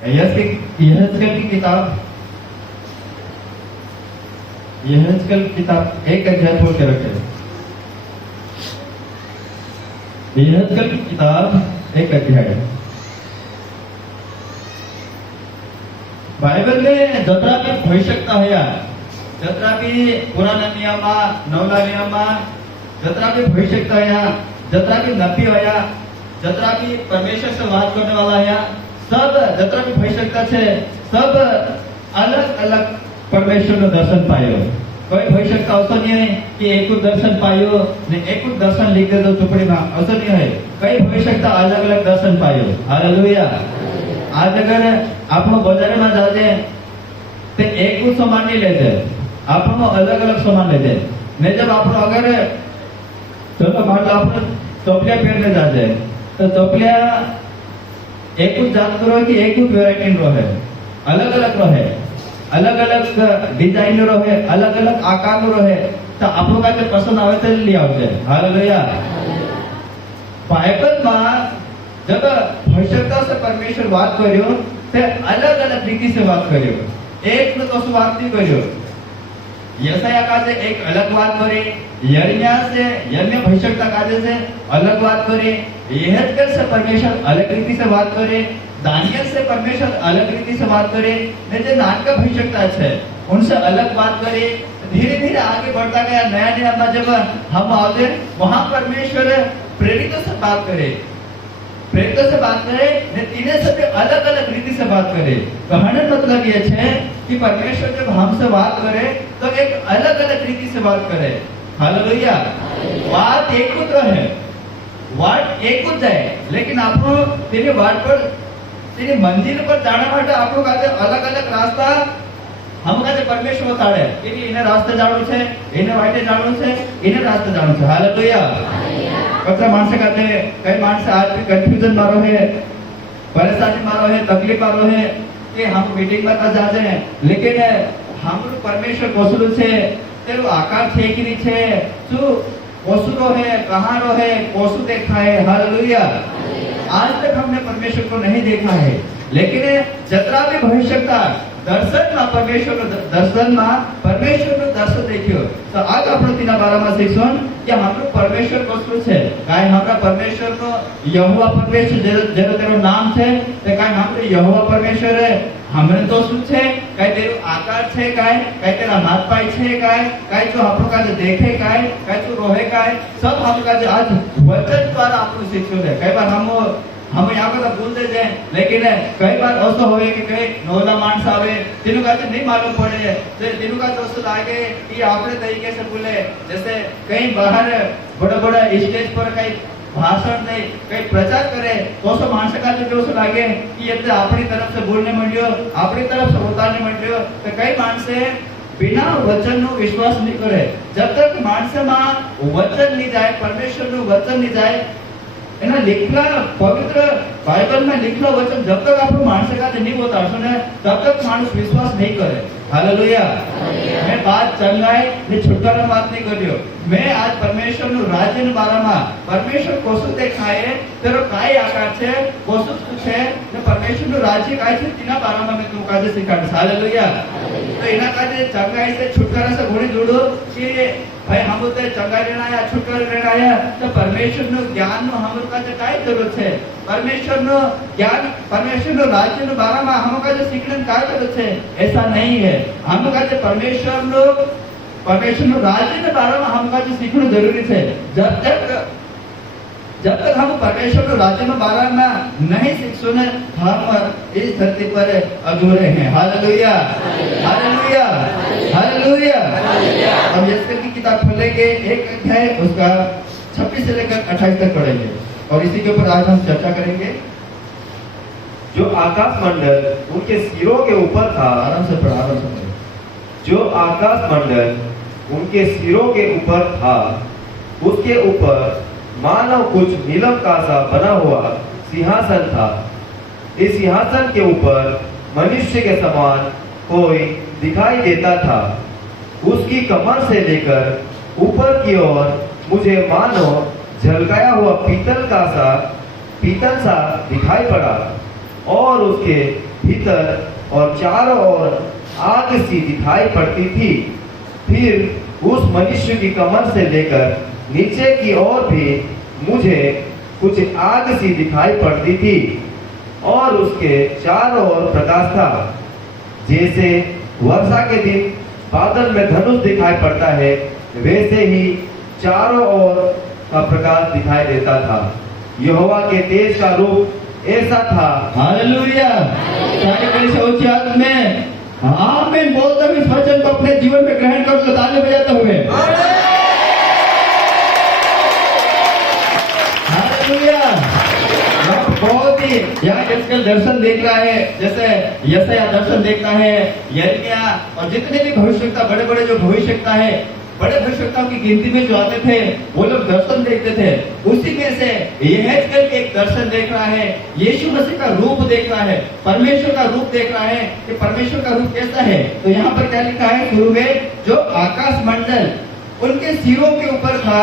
यहेजकेल की किताब, यहेजकेल की किताब 1 अध्याय खोल के रखे। यहेजकेल की किताब 1 अध्याय। बाइबल में जतरा भी भविष्यता है, जतरा भी पुराना नियम नवला नियम जतरा भी भविष्यता है, जतरा भी नबी है, जतरा भी परमेश्वर से बात करने वाला है, सब जतरा भी भविष्यता है, सब अलग अलग परमेश्वर का दर्शन पायो। कोई भविष्यता ऐसा नहीं है कि एक दर्शन पायो ने एक दर्शन लिख दे दो चुपड़ी में, ऐसा नहीं है। कई भविष्यता अलग अलग दर्शन पायो। हालेलुया। आज अगर आप बाजार में जाते तो एक सामान नहीं लेते, आप अलग अलग सामान लेते। नहीं जब आप अगर चलो मान लो आप टोपलिया पहनने जाते तो टोपलिया एक जात रो कि एक वेराइटी रो है, अलग अलग रो है, अलग अलग डिजाइन रो है, अलग अलग आकार रो है। तो आप लोग जो पसंद आवे तो ले आवजे। हालेलुया। बाइबल में जब भविष्यता से परमेश्वर बात करियो तो अलग अलग रीति से बात करियो, एक में तो बात नहीं करियो। यशाया काजे एक अलग बात करे, यर्मिया भविष्यता काजे से अलग बात करे, यहेजकेल से परमेश्वर अलग रीति से बात करे, दानियल से परमेश्वर अलग रीति से बात करे, जो नान का भविष्यता है उनसे अलग बात करे। धीरे धीरे आगे बढ़ता गया। नया नियम जब हम आते वहां परमेश्वर प्रेरितों से बात करे, प्रेरितों से बात करे, तीनों से अलग अलग रीति से बात करे। कहने मतलब ये है कि परमेश्वर जब हमसे बात करे तो एक अलग अलग रीति से बात करे। हालेलुया। बात एक तो है, वाट एक है, लेकिन आप तेरे वाट पर तेरे मंदिर पर जाना માટે आप लोग आते अलग अलग रास्ता हम कहते परमेश्वर बताड़े कि इन्हें रास्ते जानो छे, इन्हें वाटे जानो छे, इन्हें रास्ते जानो छे। हालेलुया। कतरा मानसे कहते कई मानसे आज भी कंफ्यूजन मारो है, परेशानी मारो है, तकलीफ मारो है कि हम मीटिंग में तो जाते हैं, लेकिन हम परमेश्वर कोसलू छे, तेरो आकार छे कि नहीं छे, शू कोसुरो है, कहां रो है, कोसु देखा है। हालेलुया। आज तक हमने परमेश्वर को नहीं देखा है, लेकिन जतरा भी भविष्यता दर्शन में परमेश्वर दर्शन देखियो। तो आज आप लोग 12 में सीखोन कि हम परमेश्वर को छे, काई हमरा परमेश्वर को यहोवा परमेश्वर जेरो तेरो नाम छे, ते काई हम यहोवा परमेश्वर है हमरे तो શું છે, કાઈ તેરો આકાર છે, કાઈ તેરા હાથ પાય છે, કાઈ જો આપણો કાજે દેખે, કાઈ જો રોહે, सब हम काजे आज वचन द्वारा आपको सीखो है। कई बार हम यहाँ को तो भूलते जाए, लेकिन कई बार ऐसा होवे कि कई नौला मानस आवे तीनों का नहीं मालूम पड़े, तीनों का दोस्त लागे कि आपने तरीके से बोले। जैसे कहीं बाहर बड़ा बड़ा स्टेज पर कई भाषण दे, कई प्रचार करे तो मानस का जो लागे कि ये अपनी तरफ से बोलने मंड्यो, अपनी तरफ से बताने मंड्यो। तो कई मानसे बिना वचन नो विश्वास नहीं करे। जब तक मानस में वचन नहीं जाए, परमेश्वर नो वचन नहीं जाए, एना लिखला पवित्र बाइबल में लिखला वचन जब तक आप मानस का नहीं बताशो ने तब तक मानुष विश्वास नहीं करे। हालेलुया। मैं बात चंगाई ने छुटकारा बात नहीं कर रही। मैं आज परमेश्वर नु राज्य ने बारे में परमेश्वर कोसु देखाए तेरो काय आकार छे, कोसु छे ने परमेश्वर नु राज्य काय छे तिना बारे में मैं तुमको आज सिखाड़। हालेलुया। तो इना काजे चंगाई से छुटकारा से घोड़ी जोड़ो कि भाई हम तो चंगाई लेना है, छुटकारा लेना है, तो परमेश्वर नु ज्ञान नु हम लोग का काय जरूरत है, परमेश्वर नु ज्ञान, परमेश्वर नु राज्य नु बारे में हम का जो सीखने का जरूरत है, ऐसा नहीं है। हम लोग का परमेश्वर नु राज्य के बारे में हम का जो सीखना जरूरी है। जब तक हम परमेश्वर नु राज्य में बारे में नहीं सीखो ने हम इस धरती पर अधूरे हैं। हालेलुया। हालेलुया। हालेलुया। हम यशायाह की किताब खोलेंगे 1 अध्याय उसका 26 से लेकर 28 तक पढ़ेंगे और इसी के ऊपर आज हम चर्चा करेंगे। जो आकाश मंडल उनके सिरों के ऊपर था, आराम से पढ़, आराम से पढ़। जो आकाश मंडल उनके सिरों के ऊपर था, उसके ऊपर मानव कुछ नीलम का सा बना हुआ सिंहासन था। इस सिंहासन के ऊपर मनुष्य के समान कोई दिखाई देता था। उसकी कमर से लेकर ऊपर की ओर मुझे मानो झलकाया हुआ पीतल सा दिखाई पड़ा और उसके भीतर और चारों ओर आग सी दिखाई पड़ती थी। फिर उस मनुष्य की कमर से लेकर नीचे की ओर भी मुझे कुछ आग सी दिखाई पड़ती थी और उसके चारों ओर प्रकाश था, जैसे वर्षा के दिन बादल में धनुष दिखाई पड़ता है, वैसे ही चारों ओर का प्रकाश दिखाई देता था। यहोवा के तेज का रूप ऐसा था। हालेलुया। सारे कलीसिया ऊंची आवाज में आमीन बोलते हुए इस वचन को अपने जीवन में ग्रहण कर लो, ताली बजाते हुए। हालेलुया। बहुत ही यहाँ यशकल दर्शन देख रहा है, जैसे यशायाह दर्शन देख रहा है, यिर्मयाह और जितने भी भविष्यवक्ता बड़े बड़े जो भविष्यवक्ता है, बड़े भविष्यवक्ताओं की गिनती में जो आते थे वो लोग दर्शन देखते थे। उसी में से यहेजकेल एक दर्शन देख रहा है, यीशु मसीह का रूप देख रहा है, परमेश्वर का रूप देख रहा है कि परमेश्वर का रूप कैसा है। तो यहाँ पर क्या लिखा है शुरू में, जो आकाश मंडल उनके सिरों के ऊपर था,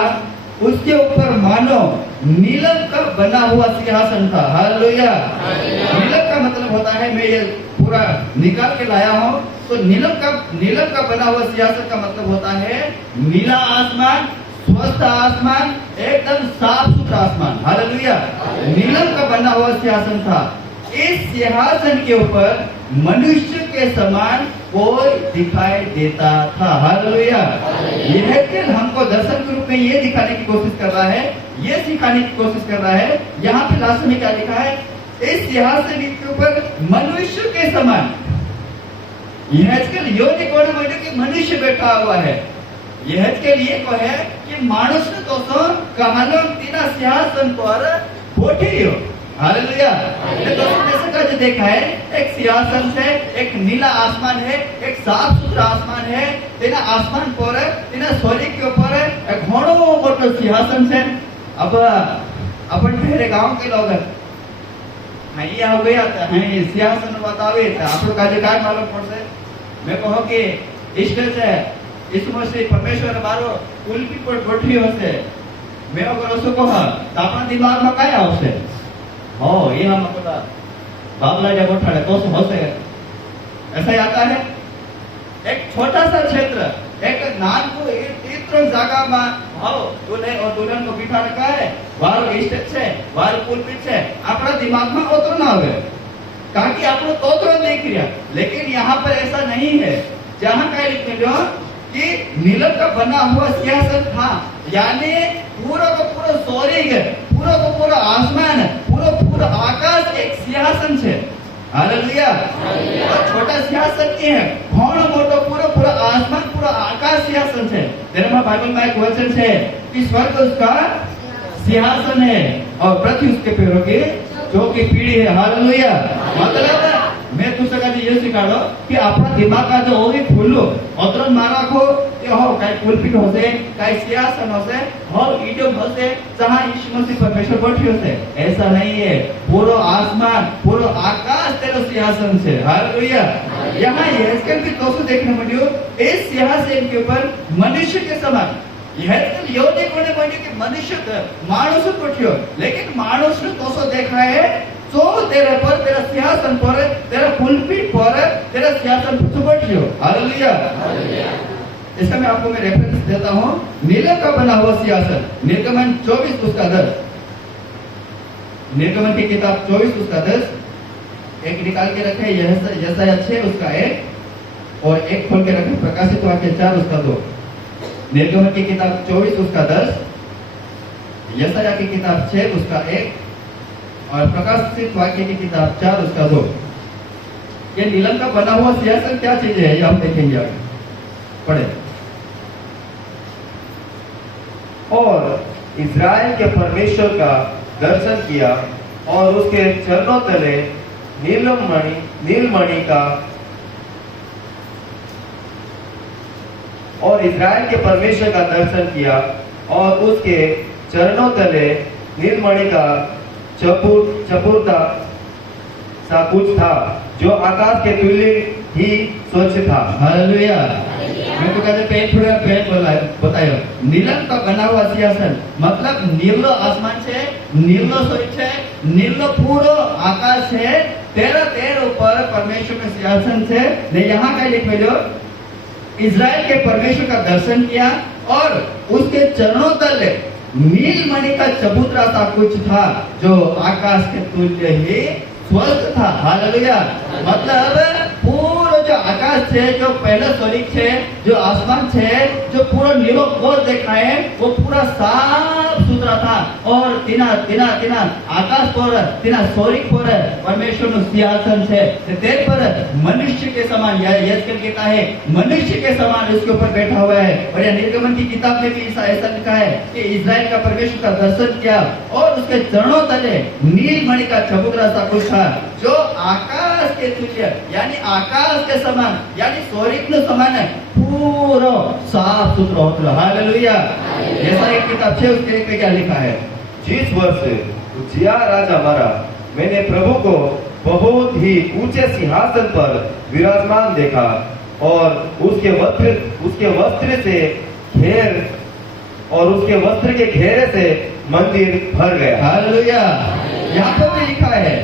उसके ऊपर मानो नीलम का बना हुआ सिंहासन था। हालेलुया। नीलम का मतलब होता है, मैं ये पूरा निकाल के लाया हूँ, तो नीलम का बना हुआ सिंहासन का मतलब होता है नीला आसमान, स्वस्थ आसमान, एकदम साफ सुथरा आसमान। हालेलुया। नीलम का बना हुआ सिंहासन था। इस सिंहासन के ऊपर मनुष्य के समान कोई दिखाई देता था। हालेलुया। यहेजकेल हमको दर्शन के रूप में ये दिखाने की कोशिश कर रहा है, ये सिखाने की कोशिश कर रहा है। यहाँ पे लास्ट में क्या लिखा है, इस सिंहासन के ऊपर मनुष्य के समान। यहेजकेल यो नहीं कहने कि मनुष्य बैठा हुआ है, यहेजकेल ये कहे कि मानुष तो कहालो तीना सिंहासन पर बैठे हो। हालेलुया। दोस्तों का जो देखा है, एक सिंहासन है, एक नीला आसमान है, एक साफ सुथरा आसमान है, तेना आसमान पर तेना स्वर्ग के ऊपर एक घणो मोटो सिंहासन है। अब अपन ठहरे गांव के लोग અહીંયા ગયા હતા, અહીં સિંહાસન બતાવે છે, આપણું કાજે काय मालूम પડશે? મેં કહો કે ઈષ્ટ છે, ઈસુ મસીહ પરમેશ્વર મારો ઉલકી પર ગોઠવ્યો હશે, મેં અગર શું કહો તો આપણા દિમાગમાં काय આવશે? हो ये हम पता बाबला जब उठाड़े तो होते ऐसा ही आता है। एक छोटा सा क्षेत्र, एक नान को इतना जगह में हो दूल्हे और दुल्हन को बिठा रखा है, वारो स्टेज से वारो पुलपिट से अपना दिमाग में उतर ना आवे, कारण कि आपको तोत्र देख रहा। लेकिन यहाँ पर ऐसा नहीं है। जहाँ क्या लिखते हो कि नीलम का बना हुआ सिंहासन था, यानी पूरा का पूरा स्वर्ग, पूरा का पूरा आसमान, पूरा आकाश एक सिंहासन है। हालेलुया। और छोटा सिंहासन नहीं है, घणो मोटो पूरा आसमान, पूरा आकाश सिंहासन है। तेरे में बाइबल में एक वचन है कि स्वर्ग उसका सिंहासन है और पृथ्वी उसके पैरों की चौकी पीढ़ी है। हालेलुया। मतलब मैं तुझसे कभी ये सिखाड़ो कि अपना दिमाग का जो होगी खुल्लो अतरन मारा को ये हो काई पुलपिट होसे, काई सिंहासन होसे, हो इडियम होसे, जहाँ यीशु मसीह परमेश्वर बैठे होसे। ऐसा नहीं है, पूरा आसमान, पूरा आकाश तेरा सिंहासन से। हालेलुया। यहाँ यहेजकेल भी दोस्तों देखने मिलियो, इस सिंहासन के ऊपर मनुष्य के समान। यहेजकेल यो नहीं कहने वाले कि मनुष्य मानुष बैठियो, लेकिन मानुष ने दोस्तों देख रहा है जो तेरे पर, तेरा सिंहासन पर, तेरा पुलपिट पर, तेरा सिंहासन पर बैठियो। हालेलुया। इसका मैं आपको रेफरेंस देता हूँ, नीलम का बना हुआ सिंहासन, निर्गमन 24 उसका 10, निर्गमन की किताब 24 उसका 10, एक निकाल के रखे यशायाह 6 उसका 1 और एक खोल के रखे प्रकाशित वाक्य 4 उसका 2। निर्गमन की किताब 24 उसका 10, यशायाह की किताब 6 उसका 1 और प्रकाशित वाक्य की किताब 4 उसका 2। ये नीलम का बना हुआ सिंहासन क्या चीज है, ये हम देखेंगे आगे। पढ़े। और इज़राइल के परमेश्वर का दर्शन किया और उसके चरणों तले नीलमणि का, और इज़राइल के परमेश्वर का दर्शन किया और उसके चरणों तले नीलमणि का चपूरता सा कुछ था, जो आकाश के तुल्य ही स्वच्छ था। हालेलुया। मैं तो कहते पेट बतायो नीलम का बना हुआ सिंहासन, मतलब नीलो आसमान છે, नीलो स्वर्ग છે, नील पूरो आकाश है तेरा तेर ऊपर परमेश्वर का सिंहासन है ने यहाँ का लिख लो इज़राइल के परमेश्वर का दर्शन किया और उसके चरणों तले नीलमणि का चबूतरा सा कुछ था जो आकाश के तुल्य ही स्वस्थ था। हालेलुया। मतलब पूरा जो आकाश है जो पहले स्वर्ग है जो आसमान है जो पूरा नीलो कोर देखना है वो पूरा साफ सुथरा था और तिना तिना तिना आकाश पर तिना स्वर्ग पर परमेश्वर नु सिंहासन है तेरे पर मनुष्य के समान यह कहता है मनुष्य के समान उसके ऊपर बैठा हुआ है। और यह निर्गमन की किताब में भी ऐसा लिखा है कि इज़राइल का परमेश्वर का दर्शन किया और उसके चरणों तले नीलमणि का चबूतरा सा कुछ था जो आकाश के तुल्य यानी आकाश के समान यानी स्वर्ग के समान है पूरा साफ सुथरा होता है। हालेलुया। ऐसा एक किताब है उसके पे क्या लिखा है जिस वर्ष उज्जियाह राजा मरा मैंने प्रभु को बहुत ही ऊंचे सिंहासन पर विराजमान देखा और उसके वस्त्र से घेर और उसके वस्त्र के घेरे से मंदिर भर गया। हालेलुया। यहाँ पर भी लिखा है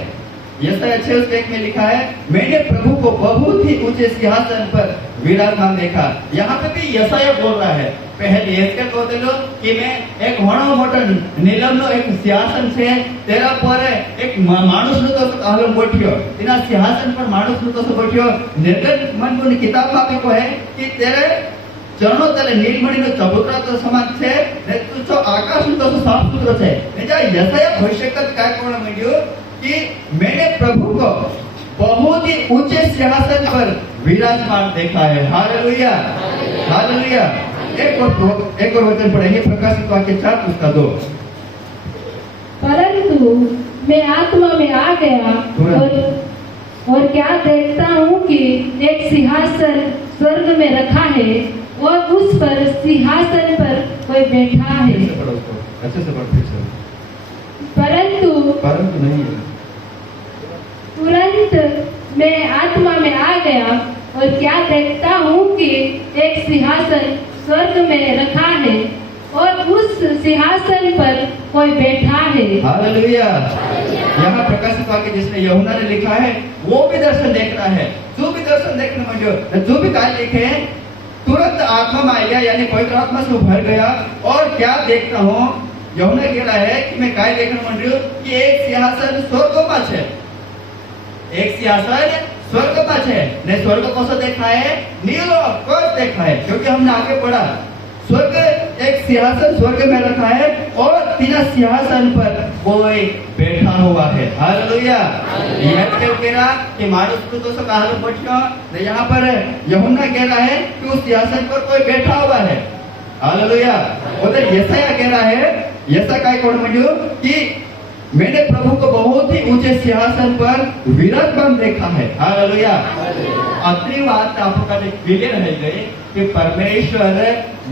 यशायाह 6:1 में लिखा है मैंने प्रभु को बहुत ही ऊंचे सिंहासन पर विराजमान देखा। यहाँ पे भी यशायाह बोल रहा है पहले एस्केल बोलते लो कि मैं एक घणो मोटो नीलमनो एक सिंहासन છે તેરા પર એક માણસનો તો આલમ બેઠ્યો તેના સિંહાસન પર માણસનો તો બેઠ્યો निर्गमन की किताब में भी है कि तेरे चरणों तले नीलमणि नो चबूतरा तो समान छे ने तू जो आकाश नो तो साफ सुथरो छे ने जा यशायाह भविष्यवक्ता काय कोण માંડ્યો कि मैंने प्रभु को बहुत ही ऊंचे सिंहासन पर विराजमान देखा है। हालेलुया। हालेलुया। एक और वचन पढ़ेंगे प्रकाशित वाक्य 4 उसका 2। परंतु मैं आत्मा में आ गया और क्या देखता हूँ कि एक सिंहासन स्वर्ग में रखा है और उस पर सिंहासन पर कोई बैठा है। अच्छे से पढ़ो। परंतु नहीं है। तुरंत मैं आत्मा में आ गया और क्या देखता हूँ कि एक सिंहासन स्वर्ग में रखा है और उस सिंहासन पर कोई बैठा है। हालेलुया। यहाँ प्रकाशित वाक्य जिसने यूहन्ना ने लिखा है वो भी दर्शन देख रहा है। जो भी दर्शन देखने में जो भी कार्य लिखे हैं तुरंत आत्मा में आ गया यानी पवित्र आत्मा से भर गया और क्या देखता हूँ यूहन्ना कह रहा है कि मैं काय देखने માંડ્યો कि एक सिंहासन स्वर्गમાં છે एक सिंहासन स्वर्गમાં છે ने स्वर्ग कैसा देखा है नीलो आकाश देखा है क्योंकि हमने आगे पढ़ा स्वर्ग एक सिंहासन स्वर्ग में रखा है और तीना सिंहासन पर कोई बैठा हुआ है। हालेलुया। यह कह रहा कि मानुष को तो कहा बैठा यहाँ पर यूहन्ना कह रहा है कि उस सिंहासन पर कोई बैठा हुआ है। हालेलुया। उधर यशायाह कह रहा है यशायाह काय कोण માંડ્યો कि मैंने प्रभु को बहुत ही ऊंचे सिंहासन पर विराजमान देखा है। हालेलुया। आखिरी बात आपको क्लियर रह गई कि परमेश्वर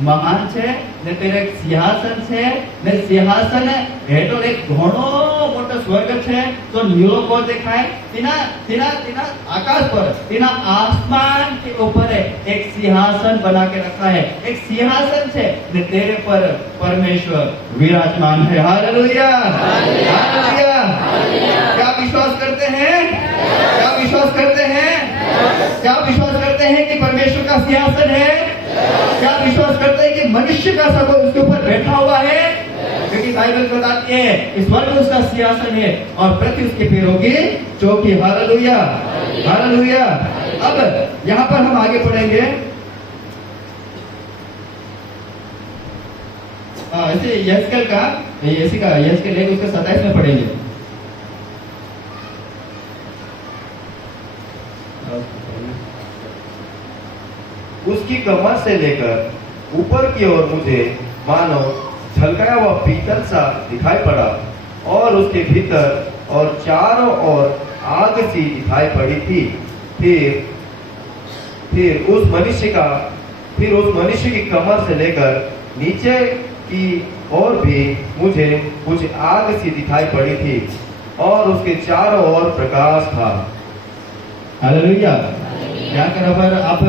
महान है ने तेरे सिंहासन છે ने सिंहासन हेठो एक घणो मोटो स्वर्ग છે तो नीलो को देखाय तिना तिना तिना आकाश पर तिना आसमान के ऊपर एक सिंहासन बना के रखा है। एक सिंहासन છે ने तेरे पर परमेश्वर विराजमान है। हालेलुया। हालेलुया। क्या विश्वास करते हैं? क्या विश्वास करते हैं? क्या विश्वास करते हैं कि परमेश्वर का सिंहासन है? क्या विश्वास करते हैं कि मनुष्य का सब उसके ऊपर बैठा हुआ है? क्योंकि बाइबल बताती है कि स्वर्ग उसका सिंहासन है और पृथ्वी उसके पैरों की चौकी। हालेलुया। हालेलुया। अब यहाँ पर हम आगे पढ़ेंगे ऐसे यस्केल का यस्केल है उसका 27 में पढ़ेंगे। उसकी कमर से लेकर ऊपर की ओर मुझे मानो झलकाया हुआ पीतल सा दिखाई पड़ा और उसके भीतर और चारों ओर आग सी दिखाई पड़ी थी। फिर उस मनुष्य की कमर से लेकर नीचे की ओर भी मुझे कुछ आग सी दिखाई पड़ी थी और उसके चारों ओर प्रकाश था। हालेलुया। यहाँ पर आप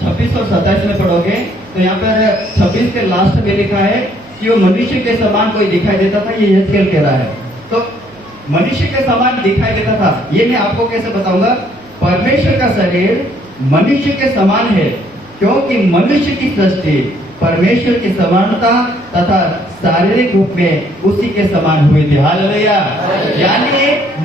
26 और 27 में पढ़ोगे तो यहाँ पर 26 के लास्ट में लिखा है कि वो मनुष्य के समान कोई दिखाई देता था। ये यहेजकेल कह रहा है। तो मनुष्य के समान दिखाई देता था। ये मैं आपको कैसे बताऊंगा। परमेश्वर का शरीर मनुष्य के समान है, क्योंकि मनुष्य की सृष्टि परमेश्वर की समानता तथा शारीरिक रूप में उसी के समान हुई थी। हालेलुया। यानी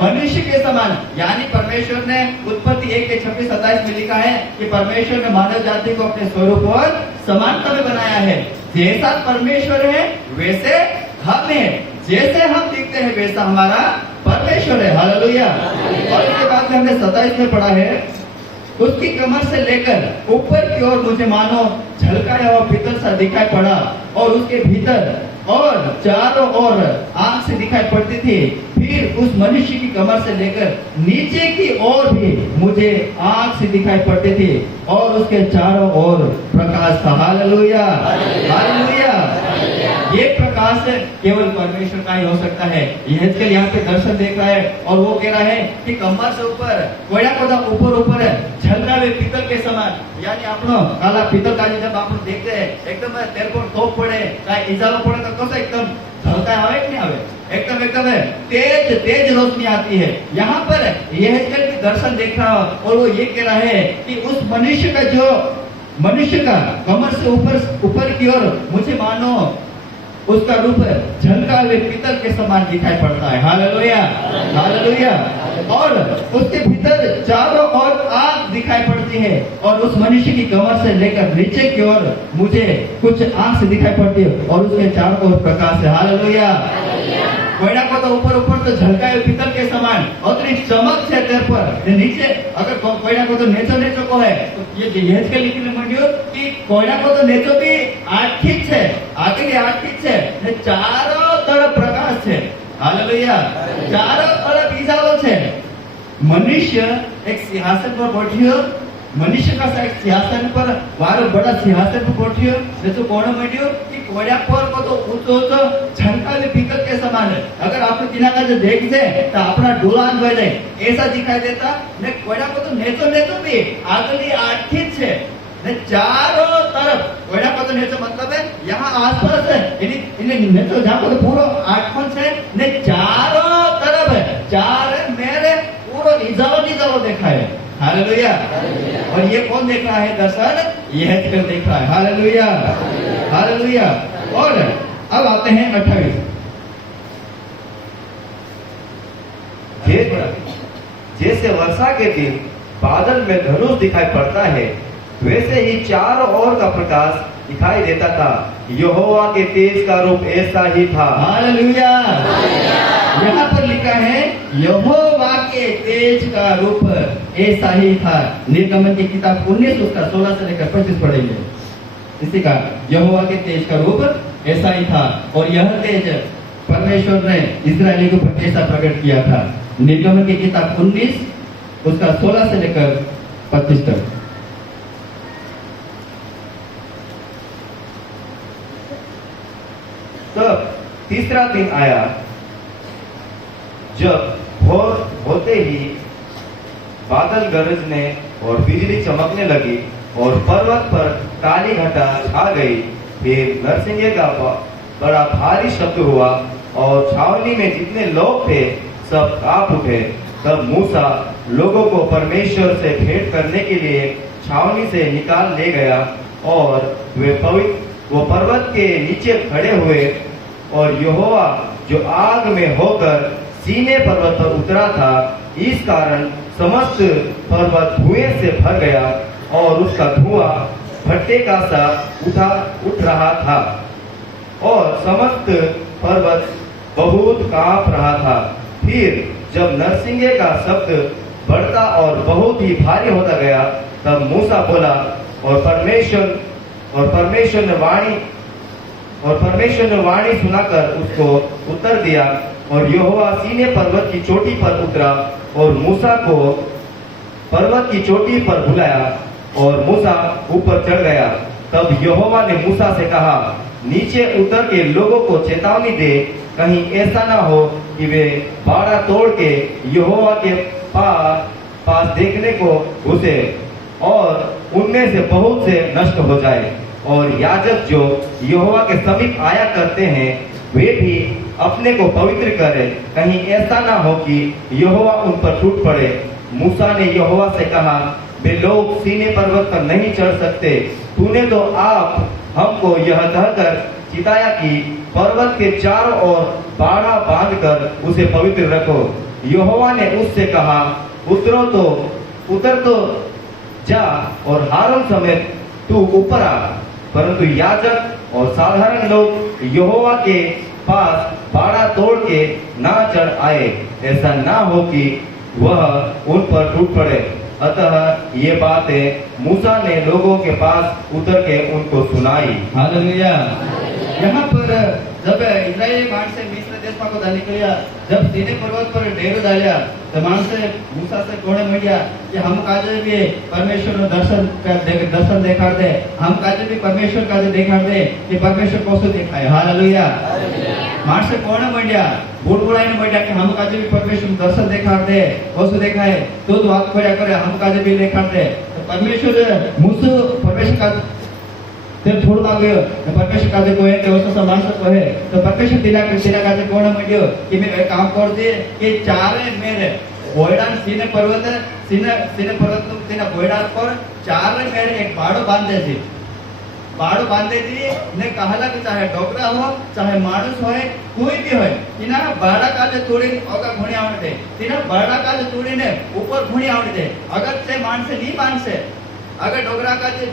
मनुष्य के समान, यानी परमेश्वर ने उत्पत्ति 1:26-27 में लिखा है कि परमेश्वर ने मानव जाति को अपने स्वरूप और समानता में बनाया है। जैसा परमेश्वर है वैसे हम हैं, जैसे हम दिखते हैं वैसा हमारा परमेश्वर है। हालेलुया। और इसके बाद में हमने 27 में पढ़ा है, उसकी कमर से लेकर ऊपर की ओर मुझे मानो झलकाया हुआ पीतल सा दिखाई पड़ा, और उसके भीतर और चारों ओर आंख से दिखाई पड़ती थी। फिर उस मनुष्य की कमर से लेकर नीचे की ओर भी मुझे आंख से दिखाई पड़ती थी, और उसके चारों ओर प्रकाश था। हालेलुया। हालेलुया। ये प्रकाश केवल परमेश्वर का ही हो सकता है। यहेजकेल यहाँ पे दर्शन देख रहा है, और वो कह रहा है कि कमर से ऊपर कोयला कोदा ऊपर झल रहा है पीतल के समान। यानी આપણો કાલા પીતલ કાજી जब आप देखते हैं एकदम तेरे को टोप पड़े काय इजारो पड़े तो कैसा एकदम झलका है कि नहीं आवे, एकदम तेज रोशनी आती है। यहाँ पर यहेजकेल भी दर्शन देख रहा है, और वो ये कह रहा है कि उस मनुष्य का कमर से ऊपर की ओर मुझे मानो उसका रूप झलका हुए पीतल के समान दिखाई पड़ता है। हालेलुया। हालेलुया। और उसके भीतर चारों ओर आग दिखाई पड़ती है, और उस मनुष्य की कमर से लेकर नीचे की ओर मुझे कुछ आंख से दिखाई पड़ती है, और उसके चारों ओर प्रकाश है। हालेलुया। कोयला को तो ऊपर तो झलकाए पीतल के समान, और चमक है तेरे पर। नीचे अगर कोयला को तो नेचो को है, तो ये यहेजकेल लिखने માંડ્યો कि कोयला को तो नेचो भी आठीक है, आगे आठीक है, ने चारों तरफ प्रकाश है। हालेलुया। चारों तरफ इजालो है। मनुष्य एक सिंहासन पर बैठियो, मनुष्य का सिंहासन पर वारो बड़ा सिंहासन पर बैठियो, ने तो कोण માંડ્યો कि कोयला पर को तो ऊंचो झलकावे पीतल के समान है। अगर आप तिना का जो देख से तो अपना डोला बह जाए ऐसा दिखाई देता। ने कोयला को तो नेचो भी आगली आठीक है, ने चारों तरफ कोयला को तो नेचो मतलब है यहाँ आसपास है, इन्हें नेचो जहाँ को तो पूरा आठमन है, ने चारों तरफ है, चार मेरे पूरा इजालो देखा है। हालेलुया। और ये कौन देख रहा है दर्शन? यहेजकेल देख रहा है। हालेलुया। हालेलुया। और अब आते हैं 28। जैसे वर्षा के दिन बादल में धनुष दिखाई पड़ता है, वैसे ही चारों ओर का प्रकाश दिखाई देता था। यहोवा के तेज का रूप ऐसा ही था। हालेलुया। यहाँ पर लिखा है यहोवा के तेज का रूप ऐसा ही था। निर्गमन की किताब 19 उसका 16 से लेकर 25 पढ़ेंगे। इसी का यहोवा के तेज का रूप ऐसा ही था, और यह तेज परमेश्वर ने इस्राएली के ऊपर कैसा प्रकट किया था। निर्गमन की किताब 19 उसका 16 से लेकर 25 तक। तब तीसरा दिन आया, जब भोर होते ही बादल गरजने और बिजली चमकने लगी, और पर्वत पर काली घटा छा गई। फिर नरसिंगे का बड़ा भारी शब्द हुआ, और छावनी में जितने लोग थे सब कांप उठे। तब मूसा लोगों को परमेश्वर से भेंट करने के लिए छावनी से निकाल ले गया, और वो पर्वत के नीचे खड़े हुए, और यहोवा जो आग में होकर सीने पर्वत पर उतरा था, इस कारण समस्त पर्वत धुएं से भर गया, और उसका धुआं भट्टे का सा उठ रहा था, और समस्त पर्वत बहुत कांप रहा था। फिर जब नरसिंगे का शब्द बढ़ता और बहुत ही भारी होता गया, तब मूसा बोला, और परमेश्वर ने वाणी सुनाकर उसको उत्तर दिया, और यहोवा सीने पर्वत की चोटी पर उतरा, और मूसा को पर्वत की चोटी पर बुलाया, और मूसा ऊपर चढ़ गया। तब यहोवा ने मूसा से कहा, नीचे उतर के लोगों को चेतावनी दे, कहीं ऐसा ना हो कि वे बाड़ा तोड़ के यहोवा के पास देखने को घुसे, और उनमें से बहुत से नष्ट हो जाए। और याजक जो यहोवा के समीप आया करते हैं, वे भी अपने को पवित्र करे, कहीं ऐसा ना हो कि यहोवा उन पर टूट पड़े। मूसा ने यहोवा से कहा, वे लोग सीने पर्वत पर नहीं चढ़ सकते। तूने तो आप हमको यह कहकर चिताया कि पर्वत के चारों ओर बाड़ा बांधकर उसे पवित्र रखो। यहोवा ने उससे कहा, उतर तो जा और हारून समेत तू ऊपर आ। परंतु याजक और साधारण लोग यहोवा के पास बाड़ा तोड़ के ना चढ़ आए, ऐसा ना हो कि वह उन पर टूट पड़े। अतः ये बातें मूसा ने लोगों के पास उतर के उनको सुनाई। हालेलुया। यहाँ पर जब इस्राएली माणसे मिस्र देशમાં को निकलिया, जब सीने पर्वत पर डेरो डालिया, तो माणसे मूसा से कोणे મળ્યા कि हम काजे भी परमेश्वर નું दर्शन देखाड़ दे, हम काजे भी परमेश्वर काजे देखाड़ दे कि परमेश्वर कोसो देखाय। हालेलुया। माणसे कोणे મળ્યા, बुड़बुड़ाઈને મળ્યા कि हम काजे भी परमेश्वर दर्शन देखाड़ दे, कोसो देखाय, तो वात खोया करे हम काजे भी देखाड़ दे। तो परमेश्वर मूसा परमेश्वर का ते थोडं मागे परमेश्वर काजे कोहे ते वस्तू माणसं कोहे, तो परमेश्वर तिला काजे कोणे म्हण્યો कि मैं एक काम कर दे कि चारे मेरे गोयडान सीने पर्वत तेना गोयडा पर चारे मेरे एक बाड़ो बांधे छे। बाड़ो बांधे दी ने कहाला कि चाहे डोकरा हो चाहे माणूस होय कोई भी होय, तिना बाड़ा काजे तोड़ी ओगा घुणी आवडे दे, तिना बाड़ा काजे तोड़ीने ऊपर घुणी आवडे दे। अगर ते माणसे नहीं मानसे, अगर डोकरा काजे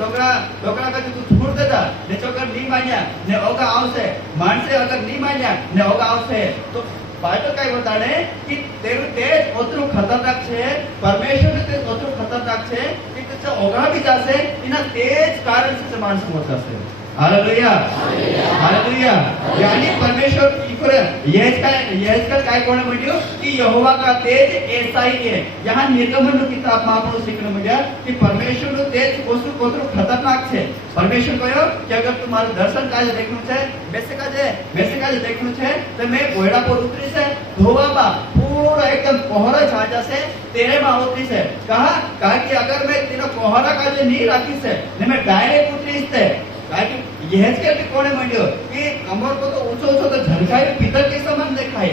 तू छोड़ देता ने चोकर नहीं मान्या ने ओगा आवशे, माणसे अगर नहीं मान्या ने ओगा आवशे, तो बाइबल काय बताड़े कि तेरू तेज ओतरू खतरनाक छे, परमेश्वर ने तेज ओतरू खतरनाक छे कि ते ओगा भी जासे, इना तेज कारण से माणस मोर जासे। हालेलुया। हालेलुया। यानी परमेश्वर की करे यह काय कोणे म्हण્યો कि यहोवा का तेज ऐसा ही है। यहाँ निर्गमन किताब में आपको सीखने મળ્યા कि परमेश्वर નું तेज कोतरू खतरनाक छे। परमेश्वर कहो कि अगर तुम्हारे दर्शन काजे देखनु छे, बेसे काजे देखनु छे, तो मैं घोड़ा पर उतरी से धोवाबा पूरा एकदम कोहरा छा जासे, तेरे में उतरी से कहा कि अगर मैं तेरा कोहरा काजे नहीं राखी से ने मैं डायरेक्ट उतरी से यह भी कोने म्हण્યો कि कमर को तो ऊंचो तो झलकाए पितर के समान देखाए।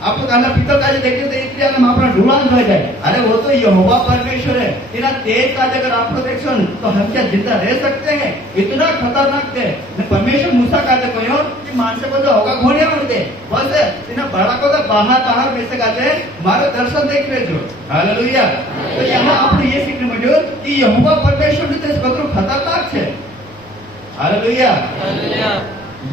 आपको कहना पितर काजे देखे तो इसलिए हम अपना ढूंढान हो जाए। अरे वो तो यहोवा परमेश्वर है, तेरा तेज काज अगर आप लोग देखो तो हम क्या जिंदा रह सकते हैं? इतना खतरनाक थे। परमेश्वर मूसा काजे कहो कि मानसे को तो होगा घोड़िया उड़ते, बस इन्हें बड़ा को तो बाहर में से काजे मारे दर्शन देख लेजो। हालेलुया। तो यहाँ आपने ये सीखने મળ્યો कि यहोवा परमेश्वर ने तेज कतरो खतरनाक है। हालेलुया।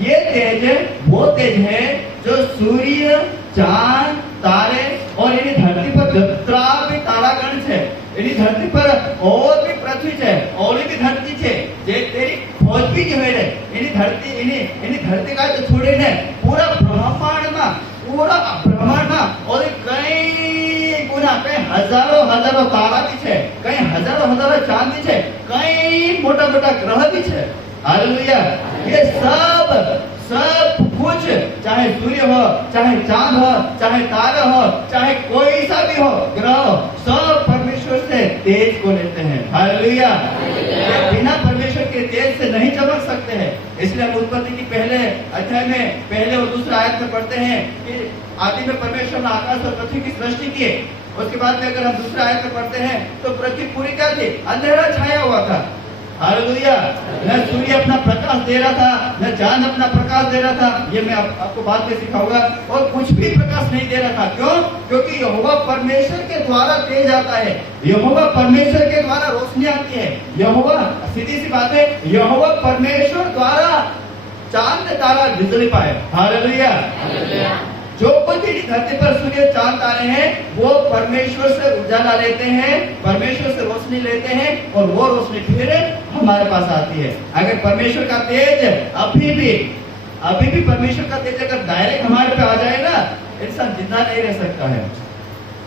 ये तेज वो तेज है जो सूर्य, चांद, तारे और इन्हीं धरती पर जत्रा भी तारागण है, इन्हीं धरती पर और भी पृथ्वी है, और भी धरती है, जे तेरी खोज भी जो है इन्हीं धरती का जो छोड़े ने पूरा ब्रह्मांड में और कई गुना कई हजारों तारा भी है, कई हजारों चांद भी है, कई मोटा ग्रह भी है। हालेलुया। ये सब कुछ चाहे सूर्य हो, चाहे चांद हो, चाहे तारा हो, चाहे कोई सा भी हो ग्रह, सब परमेश्वर से तेज को लेते हैं। हालेलुया। बिना परमेश्वर के तेज से नहीं चमक सकते हैं। इसलिए हम उत्पत्ति की पहले अध्याय में पहले और दूसरे आयत में पढ़ते हैं कि आदि में परमेश्वर ने आकाश और पृथ्वी की सृष्टि की। उसके बाद में अगर हम दूसरे आयत में पढ़ते हैं तो पृथ्वी पूरी क्या थी? अंधेरा छाया हुआ था। हालेलुया। न सूर्य अपना प्रकाश दे रहा था, न चांद अपना प्रकाश दे रहा था, ये मैं आपको बाद में सिखाऊंगा। और कुछ भी प्रकाश नहीं दे रहा था। क्यों? क्योंकि यहोवा परमेश्वर के द्वारा तेज आता है, यहोवा परमेश्वर के द्वारा रोशनी आती है। यहोवा, सीधी सी बात है, यहोवा परमेश्वर द्वारा चांद तारा बिजली पाए। हालेलुया। जो कुछ भी धरती पर सूर्य चांद तारे हैं वो परमेश्वर से उजाला लेते हैं, परमेश्वर से रोशनी लेते हैं, और वो रोशनी फिर हमारे पास आती है। अगर परमेश्वर का तेज अभी भी परमेश्वर का तेज अगर डायरेक्ट हमारे पे आ जाए ना, इंसान जिंदा नहीं रह सकता है।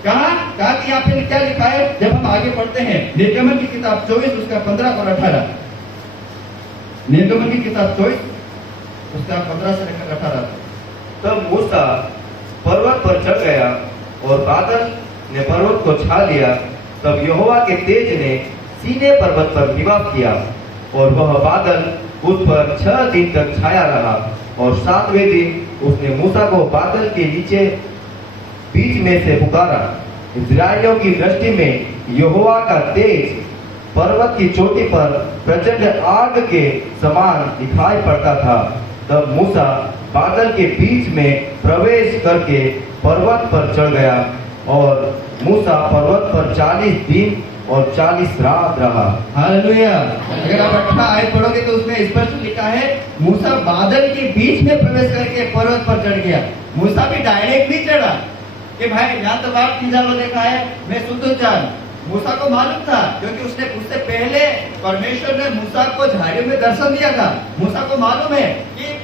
कहा कि यहाँ पे क्या लिखा है? जब हम आगे पढ़ते हैं निर्गमन की किताब 24 उसका 15 और 18, निर्गमन की किताब 24 उसका 15 से लेकर 18। तब मूसा पर्वत पर चढ़ गया और बादल ने पर्वत को छा लिया। तब यहोवा के तेज ने सीने पर्वत पर निवास किया, और वह बादल उस पर 6 दिन तक छाया रहा, और 7वें दिन उसने मूसा को बादल के नीचे बीच में से पुकारा। इस्राएलियों की दृष्टि में यहोवा का तेज पर्वत की चोटी पर प्रचंड आग के समान दिखाई पड़ता था। तब मूसा बादल के बीच में प्रवेश करके पर्वत पर चढ़ गया और मूसा पर्वत पर 40 दिन और 40 रात रहा। हालेलुया। अगर आप 18 आयत पढ़ोगे तो उसमें स्पष्ट लिखा है मूसा बादल के बीच में प्रवेश करके पर्वत पर चढ़ गया। मूसा भी डायरेक्ट नहीं चढ़ा कि भाई यहाँ तो बाप नजारा देखा है मैं शुद्ध जान। मूसा को मालूम था क्योंकि उससे पहले परमेश्वर ने मूसा को झाड़ियों में दर्शन दिया था। मूसा को मालूम है कि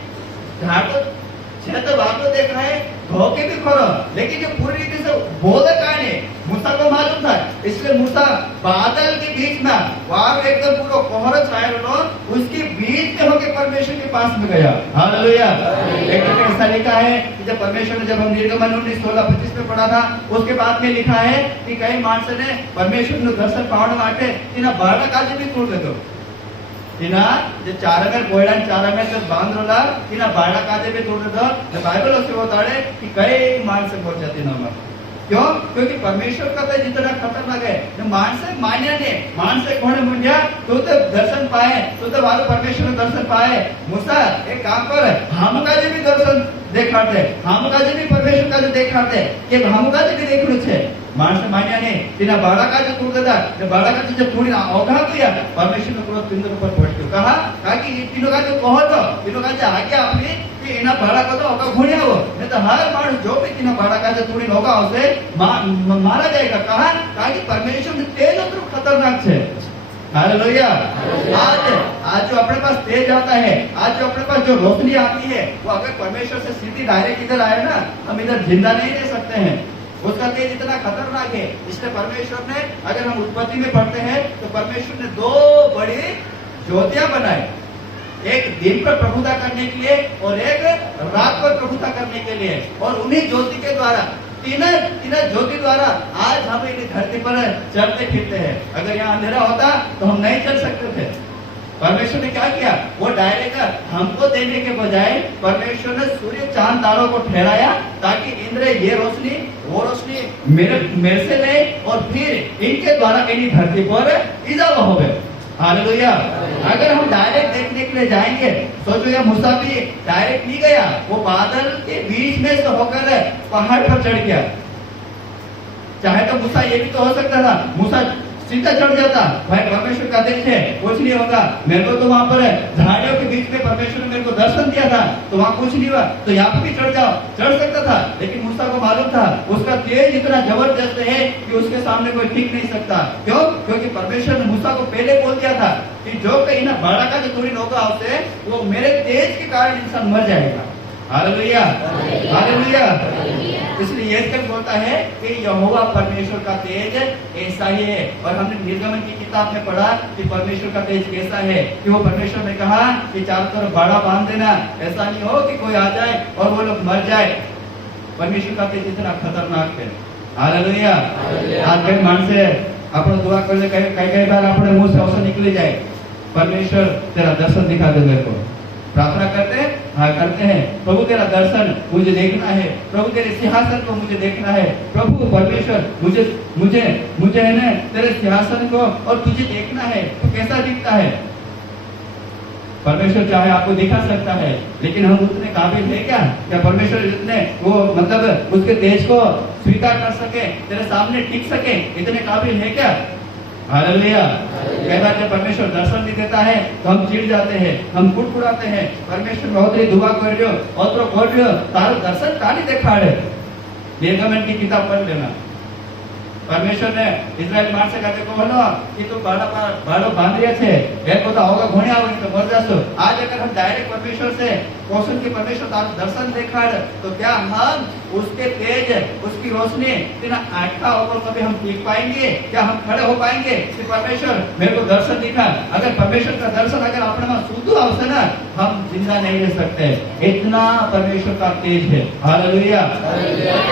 झाड़ तो तो बाप तो देखा है धोखे भी खोरो, लेकिन जो पूरी रीति से बोले का नहीं मूसा को मालूम था। इसलिए मूसा बादल के बीच में वहां एकदम पूरा कोहरा छाया रहा, उसके बीच में होकर परमेश्वर के पास में गया। हालेलुया। एक जगह ऐसा लिखा है कि जब परमेश्वर ने जब हम निर्गमन 19:16-25 में पढ़ा था उसके बाद में लिखा है कि कई माणसों ने परमेश्वर ने दर्शन पावण માટે તેના બાળક આજે બી તોડ દેતો तिना जे चारमेर कोयडान चारमेर जर बांधरोला तिना बाळा काजे भी तोड़ देतो। तो बाइबल असे होताड़े कि कई माणसं बोलच्या तिना क्यों? क्योंकि परमेश्वर का तो जितना खतरनाक है जो माणसं मान्य नहीं माणसं कोण म्हणजे तो दर्शन पाए तो वाले परमेश्वर दर्शन पाए। मूसा एक काम कर हम का भी दर्शन देखाते हम का भी परमेश्वर का देखाते कि हम का भी देखनु छे माणसं मान्य नहीं तिना बाळा काजे तोड़ देता। जो बाळा काजे जब थोड़ी अवघा गया परमेश्वर ने क्रोध तिन ऊपर पड़तो कहा कि तीनों का जो कहो तो तीनों का जो आज्ञा अपनी कि एना बाळा का तो अका घोड़िया हो नहीं तो हर माणस जो भी तीना बाळा का जो थोड़ी होगा उसे मारा जाएगा। कहा कि परमेश्वर ने तेज और खतरनाक है। हालेलुया। आज जो अपने पास तेज आता है आज जो अपने पास जो रोशनी आती है वो अगर परमेश्वर से सीधी डायरेक्ट इधर आए ना हम इधर जिंदा नहीं रह सकते हैं। उसका तेज इतना खतरनाक है। इसलिए परमेश्वर ने अगर हम उत्पत्ति में पढ़ते हैं तो परमेश्वर ने 2 बड़ी ज्योतियां बनाई, एक दिन पर प्रभुता करने के लिए और एक रात पर प्रभुता करने के लिए। और उन्हीं ज्योति के द्वारा तीन ज्योति द्वारा आज हम इस धरती पर चलते फिरते हैं। अगर यहाँ अंधेरा होता तो हम नहीं चल सकते थे। परमेश्वर ने क्या किया वो डायरेक्ट हमको देने के बजाय परमेश्वर ने सूर्य चांद तारों को ठहराया ताकि इंद्र ये रोशनी वो रोशनी मेरे से ले और फिर इनके द्वारा इन्हीं धरती पर इजाफा हो गए। हालेलुया। अगर हम डायरेक्ट देखने के लिए जाएंगे सोचो या मूसा भी डायरेक्ट नहीं गया, वो बादल के बीच में से होकर पहाड़ पर चढ़ गया। चाहे तो मूसा ये भी तो हो सकता था मूसा सीधा चढ़ जाता भाई परमेश्वर का देश है कुछ नहीं होगा। मेरे को तो वहां पर झाड़ियों के बीच में परमेश्वर ने मेरे को दर्शन दिया था तो वहां कुछ नहीं हुआ तो यहाँ पे भी चढ़ जाओ चढ़ सकता था। लेकिन मूसा को मालूम था उसका तेज इतना जबरदस्त है कि उसके सामने कोई टिक नहीं सकता। क्यों? क्योंकि परमेश्वर ने मूसा को पहले बोल दिया था कि जो कहीं ना बड़ा का जो थोड़ी होगा उससे वो मेरे तेज के कारण इंसान मर जाएगा। हालेलुया। हालेलुया। इसलिए यह बोलता है कि यहोवा परमेश्वर का तेज ऐसा ही है। और हमने निर्गमन की किताब में पढ़ा कि परमेश्वर का तेज कैसा है कि वो परमेश्वर ने कहा कि चारों तरफ बाड़ा बांध देना, ऐसा नहीं हो कि कोई आ जाए और वो लोग मर जाए। परमेश्वर का तेज इतना खतरनाक है। हालेलुया। आज कई माणसे आपण दुआ करले कई बार अपने मुंह से अवसर निकले जाए परमेश्वर तेरा दर्शन दिखा दे मेरे को। प्रार्थना करते हैं हाँ करते हैं प्रभु तेरा दर्शन मुझे देखना है, प्रभु तेरे सिंहासन को मुझे देखना है, प्रभु परमेश्वर मुझे मुझे मुझे है ना तेरे सिंहासन को और तुझे देखना है तो कैसा दिखता है। परमेश्वर चाहे आपको दिखा सकता है लेकिन हम उतने काबिल है क्या परमेश्वर इतने वो मतलब उसके तेज को स्वीकार कर सके तेरे सामने टिक सके इतने काबिल है क्या? हालेलुया। कई बार जब परमेश्वर दर्शन नहीं देता है तो हम चिढ़ जाते हैं, हम कुड़कुड़ाते हैं। परमेश्वर बहुत ही दुआ कर रहे हो और तो कर रहे हो तारो दर्शन का नहीं देखा रहे। निर्गमन की किताब पढ़ लेना। परमेश्वर ने इस्राएल मार से कहते को बोलो कि तू बाड़ो बांध रहे थे एक को तो होगा घोड़े आओ नहीं तो मर जासो। आज अगर हम डायरेक्ट परमेश्वर से क्वेश्चन की परमेश्वर तारो दर्शन देखा तो क्या हम उसके तेज उसकी रोशनी तेरा आंखा होकर कभी हम देख पाएंगे? क्या हम खड़े हो पाएंगे कि परमेश्वर मेरे को दर्शन दिखा? अगर परमेश्वर का दर्शन अगर अपने में शुद्ध आवश्यक ना हम जिंदा नहीं रह सकते। इतना परमेश्वर का तेज है। हालेलुया।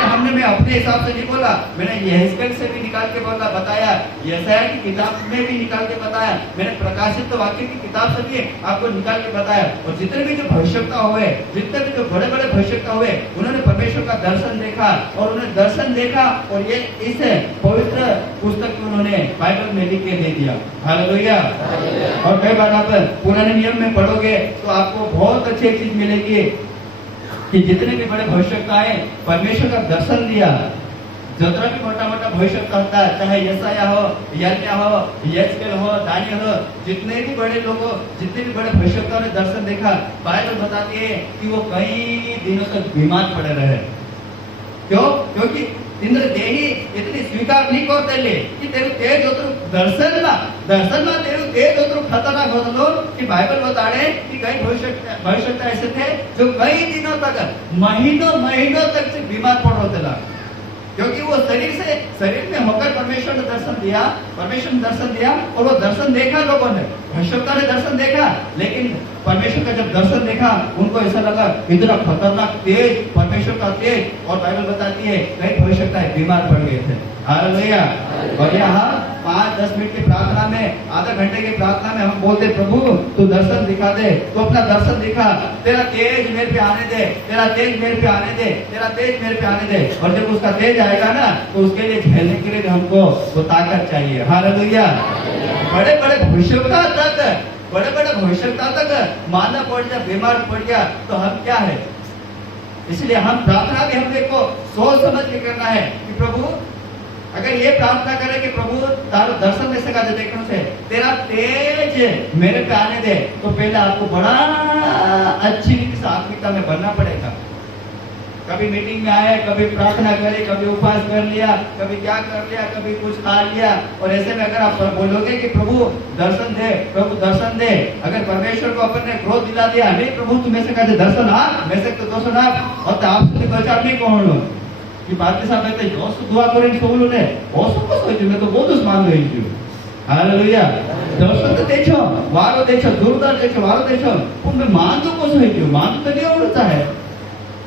हमने मैं अपने हिसाब से नहीं बोला, मैंने यहेजकेल से भी निकाल के बताया, यशायाह की किताब में भी निकाल के बताया, मैंने प्रकाशित वाक्य की किताब से भी आपको निकाल के बताया। और जितने भी जो भविष्यवक्ता हुए, जितने भी जो बड़े बड़े भविष्यवक्ता हुए, उन्होंने परमेश्वर का दर्शन देखा और उन्हें दर्शन देखा और ये इस पवित्र पुस्तक में उन्होंने बाइबल में लिख के दे दिया। हालेलुया। और कई बार आप पुराने नियम में पढ़ोगे तो आपको बहुत अच्छी चीज मिलेगी कि जितने भी बड़े भविष्यवक्ता आए, परमेश्वर का दर्शन दिया। जितना भी मोटा मोटा भविष्यवक्ता होता है, चाहे यशायाह हो, यिर्मयाह हो, यहेजकेल हो, दानियेल हो, जितने भी बड़े लोग हो, जितने भी बड़े भविष्यवक्ताओं ने दर्शन देखा, बाइबल बताती है कि वो कई दिनों तक बीमार पड़े रहे। क्यों? क्योंकि इंद्र देही इतनी स्वीकार नहीं करते ले कि तेरे तेज होतो दर्शन में तेरे तेज होतो खतरनाक होतो कि बाइबल बता रहे कि कई भविष्यवक्ता ऐसे थे जो कई दिनों तक, महीनों तक से बीमार पड़ रहे थे, क्योंकि वो शरीर में होकर परमेश्वर ने दर्शन दिया और वो दर्शन देखा लोगों ने, भविष्यवक्ता ने दर्शन देखा, लेकिन परमेश्वर का जब दर्शन देखा उनको ऐसा लगा इतना खतरनाक तेज, परमेश्वर का तेज। और बाइबल बताती है कई भविष्यवक्ता बीमार पड़ गए थे। हालेलुया। और यहाँ 5-10 मिनट की प्रार्थना में, आधा घंटे की प्रार्थना में हम बोलते प्रभु तू दर्शन दिखा दे, तू अपना दर्शन दिखा, तेरा तेज मेरे पे आने दे, तेरा तेज मेरे पे आने दे, तेरा तेज मेरे पे आने दे। और जब उसका तेज आएगा ना तो उसके लिए झेलने के लिए हमको वो ताकत चाहिए। हालेलुया। बड़े बड़े भविष्यवक्ता तक मानना पड़ गया, बीमार पड़ गया, तो हम क्या है? इसलिए हम प्रार्थना भी हमने को सोच समझ के करना है कि प्रभु अगर ये प्रार्थना करें कि प्रभु तारो दर्शन में सका दे देखने से तेरा तेज मेरे पे आने दे, तो पहले आपको बड़ा अच्छी रीति से आत्मिकता में बनना पड़ेगा। कभी मीटिंग में आए, कभी प्रार्थना करे, कभी उपवास कर लिया, कभी क्या कर लिया, कभी कुछ खा लिया, और ऐसे में अगर आप बोलोगे कि प्रभु दर्शन दे, प्रभु दर्शन दे, अगर परमेश्वर को अपन ने क्रोध दिला दिया, नहीं प्रभु तुम्हें से कहते दर्शन आ, मैं से तो दर्शन आ, और तो आपसे बचाव नहीं कौन लो कि बात के साथ कहते हैं दोस्त दुआ करें तो बोलो ने ओसो को सोचो मैं तो बहुत उस मान गई हूं। हालेलुया। दर्शन तो देखो, वारो देखो, जोरदार देखो, वारो देखो, मैं मान तो को सोचो, मान तो नहीं होता है।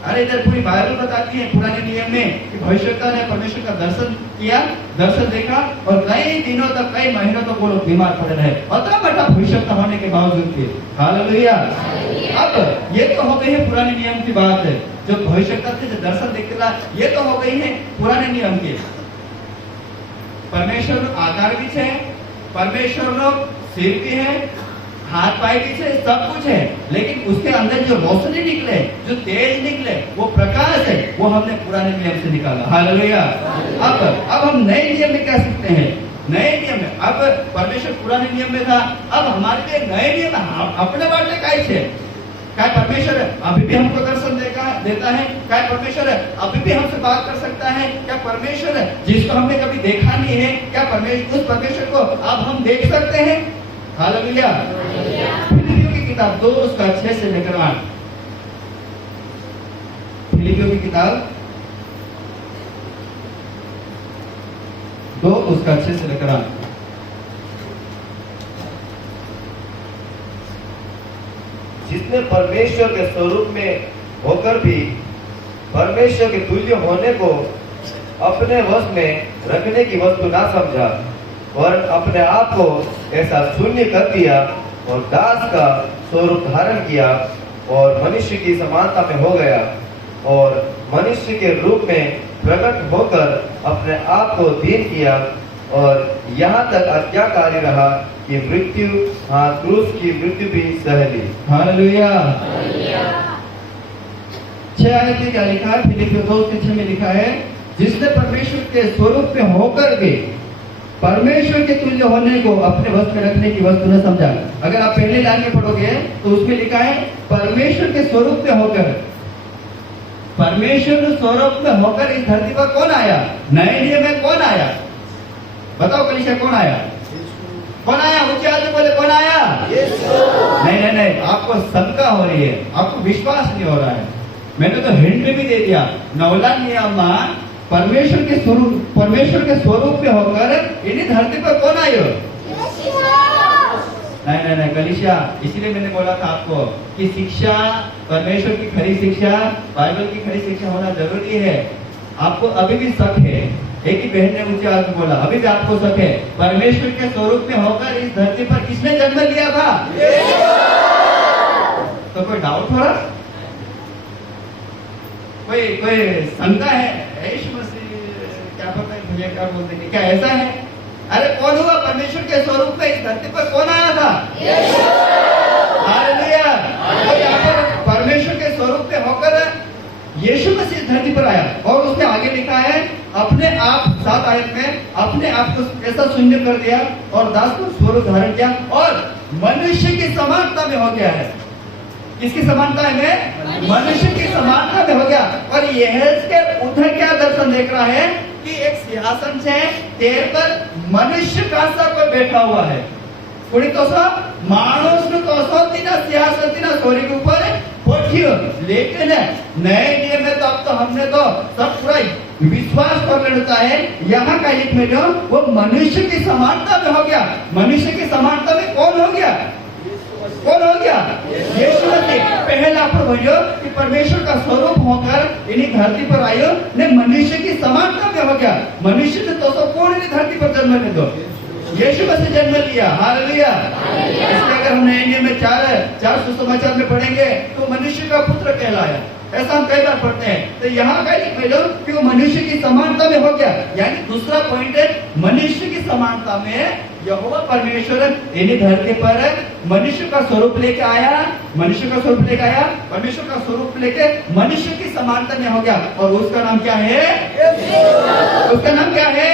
अरे इधर पूरी बाइबल बताती है पुराने नियम में कि भविष्यवक्ता ने परमेश्वर का दर्शन किया, दर्शन देखा, और कई दिनों तक, कई महीनों तक वो लोग बीमार पड़े रहे, अतः बड़ा भविष्यवक्ता होने के बावजूद भी। हालेलुया। अब ये तो हो गई है पुराने नियम की बात है, जो भविष्यवक्ता थे जो दर्शन देखते था, ये तो हो गई है पुराने नियम की। परमेश्वर आकार भी है, परमेश्वर लोग सिर भी है, हाथ पाए भी है, सब कुछ है, लेकिन उसके अंदर जो रोशनी निकले, जो तेज निकले, वो प्रकाश है, वो हमने पुराने नियम से निकाला। हालेलुया। अब हम नए नियम में क्या सीखते हैं? नए नियम में अब परमेश्वर पुराने नियम में था, अब हमारे लिए नए नियम अपने बाटे का है। क्या परमेश्वर अभी भी हमको दर्शन देता है? क्या परमेश्वर अभी भी हमसे बात कर सकता है? क्या परमेश्वर जिसको हमने कभी देखा नहीं है, क्या परमेश्वर उस परमेश्वर को अब हम देख सकते हैं? हालेलुया। फिलिपियों की किताब 2 उसका 6 से लेकर 8। फिलिपियों की किताब 2 उसका 6 से लेकर 8। जिसने परमेश्वर के स्वरूप में होकर भी परमेश्वर के तुल्य होने को अपने वश में रखने की वस्तु ना समझा, और अपने आप को ऐसा शून्य कर दिया और दास का स्वरूप धारण किया और मनुष्य की समानता में हो गया, और मनुष्य के रूप में प्रकट होकर अपने आप को दीन किया, और यहाँ तक आज्ञाकारी रहा कि मृत्यु, हाँ क्रूस की मृत्यु भी सह ली। हालेलुया। 6 आयत में क्या लिखा है? फिलिपियों 2:6 में लिखा है, जिसने परमेश्वर के स्वरूप में होकर भी परमेश्वर के तुल्य होने को अपने वश में रखने की वस्तु न समझा। अगर आप पहले लाइन में पढ़ोगे तो उसमें लिखा है परमेश्वर के स्वरूप में होकर। परमेश्वर के स्वरूप में होकर इस धरती पर कौन आया? नए नियम में कौन आया? बताओ कलीसिया, कौन आया? कौन आया? ऊंचे आदमी बोले कौन आया? नहीं, आपको शंका हो रही है, आपको विश्वास नहीं हो रहा है। मैंने तो हिंट भी दे दिया, नौला नियम परमेश्वर के स्वरूप में होकर इन्हीं धरती पर कौन आयो? नहीं कलीसिया, इसीलिए मैंने बोला था आपको कि शिक्षा, परमेश्वर की खरी शिक्षा, बाइबल की खरी शिक्षा होना जरूरी है। आपको अभी भी शक है एक ही बहन ने ऊंची आवाज में बोला, अभी भी आपको शक है, परमेश्वर के स्वरूप में होकर इस धरती पर किसने जन्म लिया था? तो कोई डाउट हो रहा? कोई शंका है? यीशु मसीह क्या पता है मुझे क्या बोलते हैं, क्या ऐसा है? अरे कौन हुआ परमेश्वर के स्वरूप में इस धरती पर? कौन आया था? हालेलुया। तो यहाँ पर परमेश्वर के स्वरूप में होकर यीशु मसीह धरती पर आया और उसने आगे लिखा है, अपने आप 7 आयत में अपने आप को ऐसा शून्य कर दिया और दास को स्वरूप धारण किया और मनुष्य की समानता में हो गया है। किसकी समानता में? मनुष्य की समानता में हो गया। और यह उधर क्या दर्शन देख रहा है कि एक सिंहासन है, तेर पर मनुष्य का सा कोई बैठा हुआ है। कोई तो सा मानुष तो तीना सिंहासन तीना सोरी के ऊपर बैठियो। लेकिन नए नियम में तो अब तो हमने तो सब पूरा विश्वास कर लेना है। यहाँ का लिख में जो वो मनुष्य की समानता में हो गया। मनुष्य की समानता में कौन हो गया? कौन हो गया? यीशु मसीह। पहला प्रभु कि परमेश्वर का स्वरूप होकर इन्हीं धरती पर आयो ने मनुष्य की समानता में हो गया। मनुष्य ने तो कौन इन्हीं धरती पर जन्म ले दो? यीशु मसीह जन्म लिया। हालेलुया। इसलिए अगर हम नए नियम में चार सुसमाचार में पढ़ेंगे तो मनुष्य का पुत्र कहलाया, ऐसा हम कई बार पढ़ते हैं। तो यहाँ का लिख लो कि वो मनुष्य की समानता में हो गया। यानी दूसरा पॉइंट है, मनुष्य की समानता में यहोवा परमेश्वर इन्हीं धरती पर मनुष्य का स्वरूप लेके आया। मनुष्य का स्वरूप लेके आया, परमेश्वर का स्वरूप लेके मनुष्य की समानता में हो गया। और उसका नाम क्या है? उसका नाम क्या है?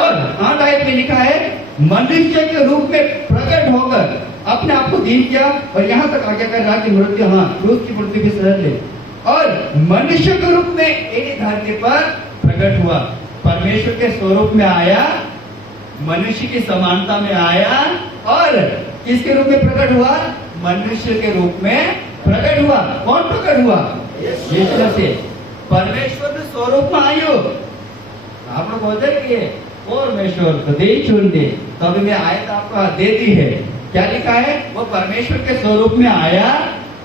और 8 आयत में लिखा है, मनुष्य के रूप में प्रकट होकर अपने आप को दीन किया। और यहाँ तक आगे कर रहा कि मृत्यु, हाँ क्रूस की मृत्यु भी सहन ले, और मनुष्य के रूप में एक धरती पर प्रकट हुआ। परमेश्वर के स्वरूप में आया, मनुष्य की समानता में आया और किसके रूप में प्रकट हुआ? मनुष्य के रूप में प्रकट हुआ। कौन प्रकट हुआ? यीशु मसीह। परमेश्वर के स्वरूप में आयो। आप लोग बोलते कि परमेश्वर तो दे चुन दे, तो अभी मैं आयत आपको दे दी है। क्या लिखा है? वो परमेश्वर के स्वरूप में आया,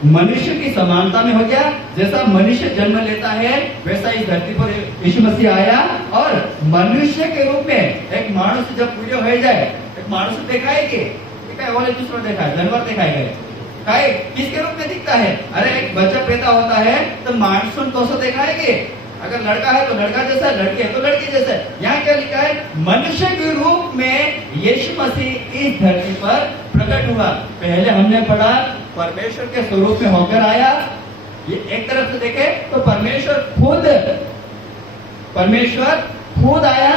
मनुष्य की समानता में हो गया। जैसा मनुष्य जन्म लेता है वैसा इस धरती पर यीशु मसीह आया और मनुष्य के रूप में एक मानुष जब पूरे हो जाए, एक मानुष देखा है कि वाले दूसरा देखा है, जानवर दिखाए गए, किसके रूप में दिखता है? अरे एक बच्चा पैदा होता है तो मानसून तो देखा है कि अगर लड़का है तो लड़का जैसा, लड़की है तो लड़की जैसा। यहाँ क्या लिखा है? मनुष्य के रूप में यीशु मसीह इस धरती पर प्रकट हुआ। पहले हमने पढ़ा परमेश्वर के स्वरूप में होकर आया। ये एक तरफ से देखे तो परमेश्वर खुद आया,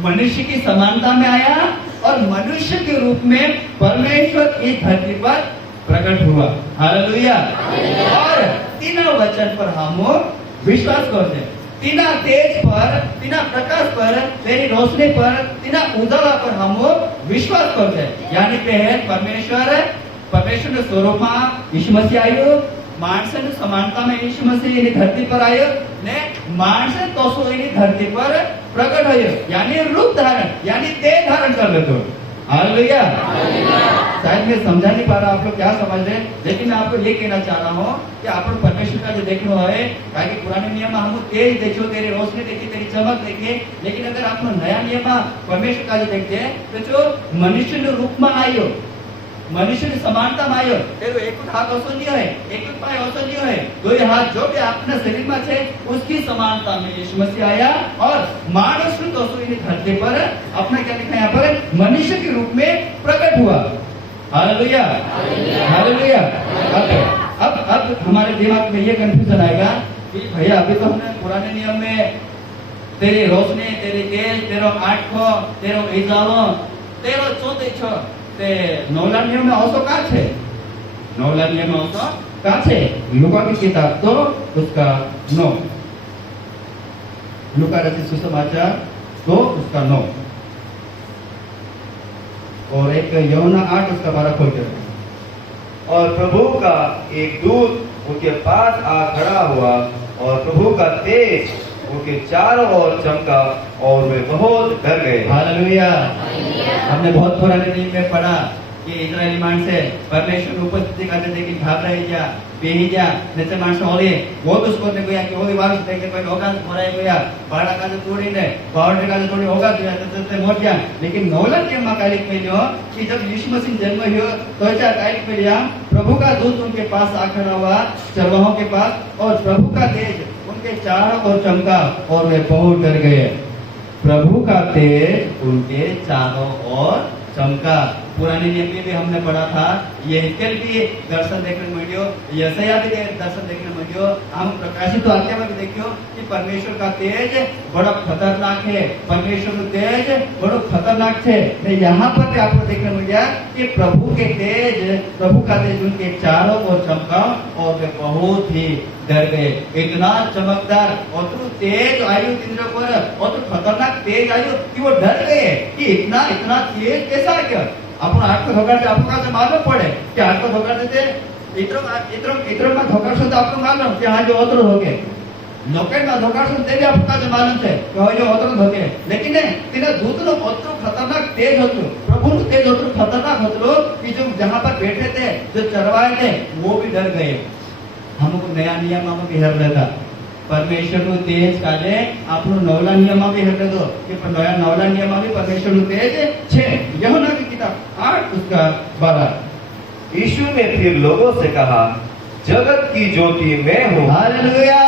मनुष्य की समानता में आया और मनुष्य के रूप में परमेश्वर इस धरती पर प्रकट हुआ। हालेलुया। और तीनों वचन पर हम विश्वास करते हैं। तीना तेज पर, तीना प्रकाश पर, तेरी रोशनी पर, तीना उजाला पर हम विश्वास करते हैं। यानी पहले परमेश्वर के स्वरूप में यीशु मसीह आयो, मानस समानता में यीशु मसीह इन्हीं धरती पर आयो ने मानस तो इन्हीं धरती पर प्रकट हो, यानी रूप धारण, यानी देह धारण कर लेते। हालेलुया। शायद मैं समझा नहीं पा रहा आप लोग क्या समझ रहे, लेकिन मैं आपको ये कहना चाह रहा हूँ कि आप लोग परमेश्वर का जो देखना है, ताकि पुराने नियम में हम तेज देखो, तेरी रोशनी देखी, तेरी चमक देखे। लेकिन अगर आप लोग नया नियम परमेश्वर का जो देखते हैं तो जो मनुष्य ने रूप में आयो, मनुष्य की समानता में आयो, तेरो एक हाथ ओसो नहीं है, एक पाय ओसो नहीं है, 2 हाथ जो भी अपने शरीर में है उसकी समानता में यीशु मसीह आया और मानव तो इन्हीं धरती पर अपना क्या लिखा है यहाँ पर? मनुष्य के रूप में प्रकट हुआ। हालेलुया। हालेलुया। अब हमारे दिमाग में ये कंफ्यूजन आएगा कि भैया अभी तो हमने पुराने नियम में तेरी रोशनी, तेरी तेज, तेरो आँखों, तेरो इजालो, तेरो चौथे छो ते नौला नियम में औसो का छे? नौला नियम में औसो का छे? लुका की किताब तो उसका 9, लुका रचित सुसमाचार तो उसका 9 और एक यूहन्ना 8 उसका 12 खोल के। और प्रभु का एक दूत उनके पास आ खड़ा हुआ और प्रभु का तेज उनके चारों ओर चमका और वे बहुत डर गए। हालेलुया। हमने बहुत पुराने नियम में पढ़ा કે ઇઝરાયલી માણસે પરમેશ્વરની ઉપસ્થિતિ ખાતે દેખી ઘાબરાઈ ગયા, બેહી ગયા, નીચે માણસો ઓલી ગોદુસ કોને ગયા કે ઓલી વારસ દેખે કોઈ ઓગાસ ભરાઈ ગયા, બાળા કાજે તોડીને બાવડે કાજે તોડી ओगा दिया तो मोट गया। लेकिन नौलख के मकालिक में जो कि जब यीशु मसीह जन्म हुआ तो ऐसा कालिक में लिया, प्रभु का दूत उनके पास आ खड़ा हुआ चरवाहों के पास, और प्रभु का तेज उनके चारों ओर चमका और वे बहुत डर गए। प्रभु का तेज उनके चारों ओर चमका। पुराने नियम में भी हमने पढ़ा था, यहेजकेल भी दर्शन देखने में मिलियो, यशायाह भी दर्शन देखने में मिलियो, हम प्रकाशित वाक्य में भी देखियो कि परमेश्वर का तेज बड़ा खतरनाक है, परमेश्वर का तेज बड़ा खतरनाक है। यहाँ पर भी आपको देखने में गया कि प्रभु का तेज उनके चारों ओर चमका और वे बहुत ही डर गए। इतना चमकदार और तो तेज आयु इंद्र पर, और तो खतरनाक तेज आयु कि वो डर गए कि इतना तेज कैसा आ गया। आपण आटको धोकाडते आपको का मालूम पड़े कि आटको धोकाडते ते इतरो में धोकाडशो तो आपको मालूम कि हाँ जो ओतरो धोके लोकेट में धोकाडशो ते भी आपको का मालूम है कि हाँ जो ओतरो धोके। लेकिन तेना दूतनो ओतरो खतरनाक तेज होतो, प्रभु नु तेज ओतरो खतरनाक होतो कि जो जहां पर बैठे थे जो चरवाहे थे वो भी डर गए। हमको नया नियम में भी हर लेता परमेश्वर नु तेज काजे आपनो नवला नियम में भी हर दो कि नवला नियम में भी परमेश्वर नु तेज छे। यूहन्ना की किताब 8 उसका 12। यीशु ने फिर लोगों से कहा, जगत की ज्योति मैं हूँ। हालेलुया।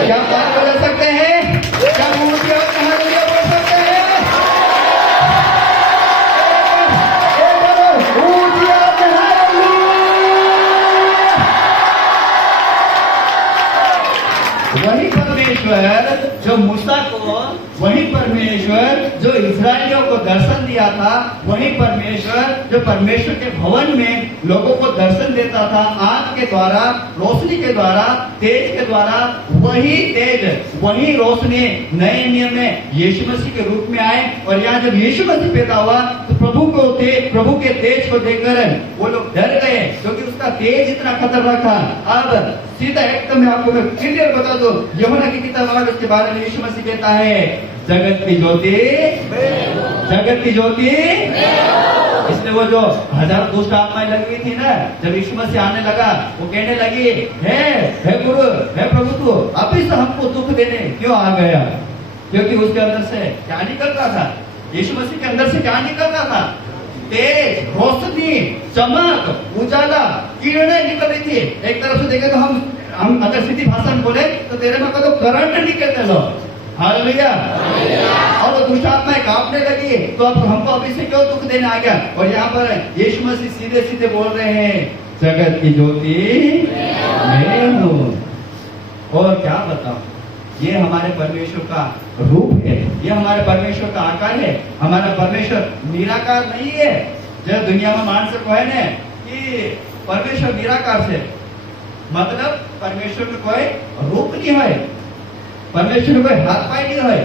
क्या बात बोल सकते हैं? क्या मूर्ति और हालेलुया बोल सकते हैं? वही परमेश्वर जो मूसा को, वही परमेश्वर जो इस्राएलियों को दर्शन दिया था, वही परमेश्वर जो परमेश्वर के भवन में लोगों को दर्शन देता था आग के द्वारा, रोशनी के द्वारा, तेज के द्वारा, वही तेज वही रोशनी नए नियम में यीशु मसीह के रूप में आए। और यहाँ जब यीशु मसीह पैदा हुआ तो प्रभु के तेज को देखकर वो लोग डर गए क्योंकि उसका तेज इतना खतरनाक था। अब सीधा एकदम मैं आपको क्लियर बता दो, यूहन्ना की किताब 8 उसके बारे में यीशु मसीह कहता है, जगत की ज्योति इसलिए वो जो 1000 दुष्ट आत्माएं लगी थी ना, जब यीशु मसीह आने लगा वो कहने लगी, हे गुरु, हे प्रभु, तू अभी से हमको दुख देने क्यों आ गया? क्योंकि उसके अंदर से क्या निकल रहा था? यीशु मसीह के अंदर से क्या निकल रहा था? तेज, रोशनी, चमक, उजाला, किरणें निकल रही थी। एक तरफ से देखे तो हम अगर सीधी भाषा में बोले तो तेरे में तो करंट निकलते लो। हालेलुया। और वो दुष्ट आत्माएं कांपने लगी तो अब हमको अभी से क्यों दुख देने आ गया? और यहाँ पर यीशु मसीह सीधे सीधे बोल रहे हैं, जगत की ज्योति मैं हूँ। और क्या बताऊं, ये हमारे परमेश्वर का रूप है, ये हमारे परमेश्वर का आकार है। हमारा परमेश्वर निराकार नहीं है। जो दुनिया में मानस को है ना कि परमेश्वर निराकार से मतलब परमेश्वर में कोई रूप नहीं है, परमेश्वर में कोई हाथ पाई नहीं है,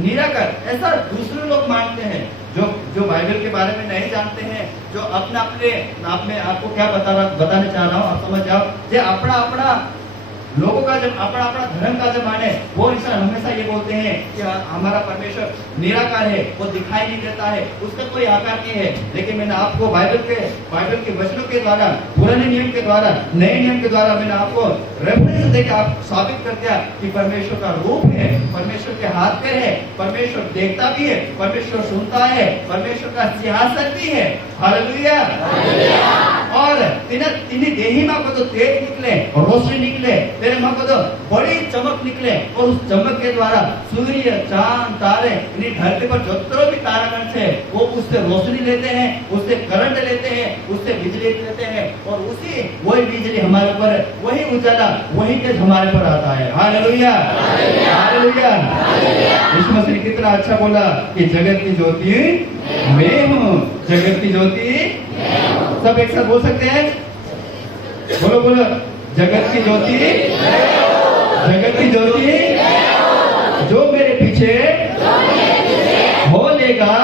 निराकार ऐसा दूसरे लोग मानते हैं जो बाइबल के बारे में नहीं जानते हैं, जो अपने आपको क्या बताने चाह रहा हूँ आप समझ जाओ। जो अपना लोगों का जब अपना धर्म का जब माने वो इंसान हमेशा ये बोलते हैं कि हमारा परमेश्वर निराकार है, वो दिखाई नहीं देता है, उसका कोई आकार नहीं है। लेकिन मैंने आपको बाइबल के वचनों के द्वारा, पुराने नियम के द्वारा, नए नियम के द्वारा मैंने आपको रेफरेंस देकर आप साबित कर दिया कि परमेश्वर का रूप है, परमेश्वर के हाथ पे है, परमेश्वर देखता भी है, परमेश्वर सुनता है, परमेश्वर का सिंहासन भी है। हालेलुया। और तिन्हें देही मां को तो तेज निकले, रोशनी निकले, तेरे मां को तो बड़ी चमक निकले, और उस चमक के द्वारा सूर्य, चांद, तारे, इन्हीं धरती पर जितने भी तारागण थे वो उससे रोशनी लेते हैं, उससे करंट लेते हैं, उससे बिजली लेते हैं, और वही बिजली हमारे ऊपर, वही उजाला, वही तेज हमारे पर आता है। हालेलुया। हालेलुया। यीशु मसीह ने कितना अच्छा बोला कि जगत की ज्योति मैं हूँ, जगत की ज्योति। सब एक साथ बोल सकते हैं? बोलो बोलो, जगत की ज्योति, जगत की ज्योति जो मेरे पीछे हो लेगा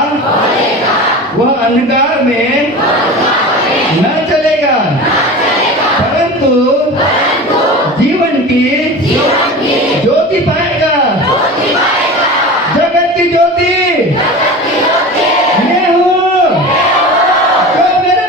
वह अंधकार में न चलेगा, परंतु जीवन की ज्योति पाएगा। जगत की ज्योति मैं हूँ, जो मेरे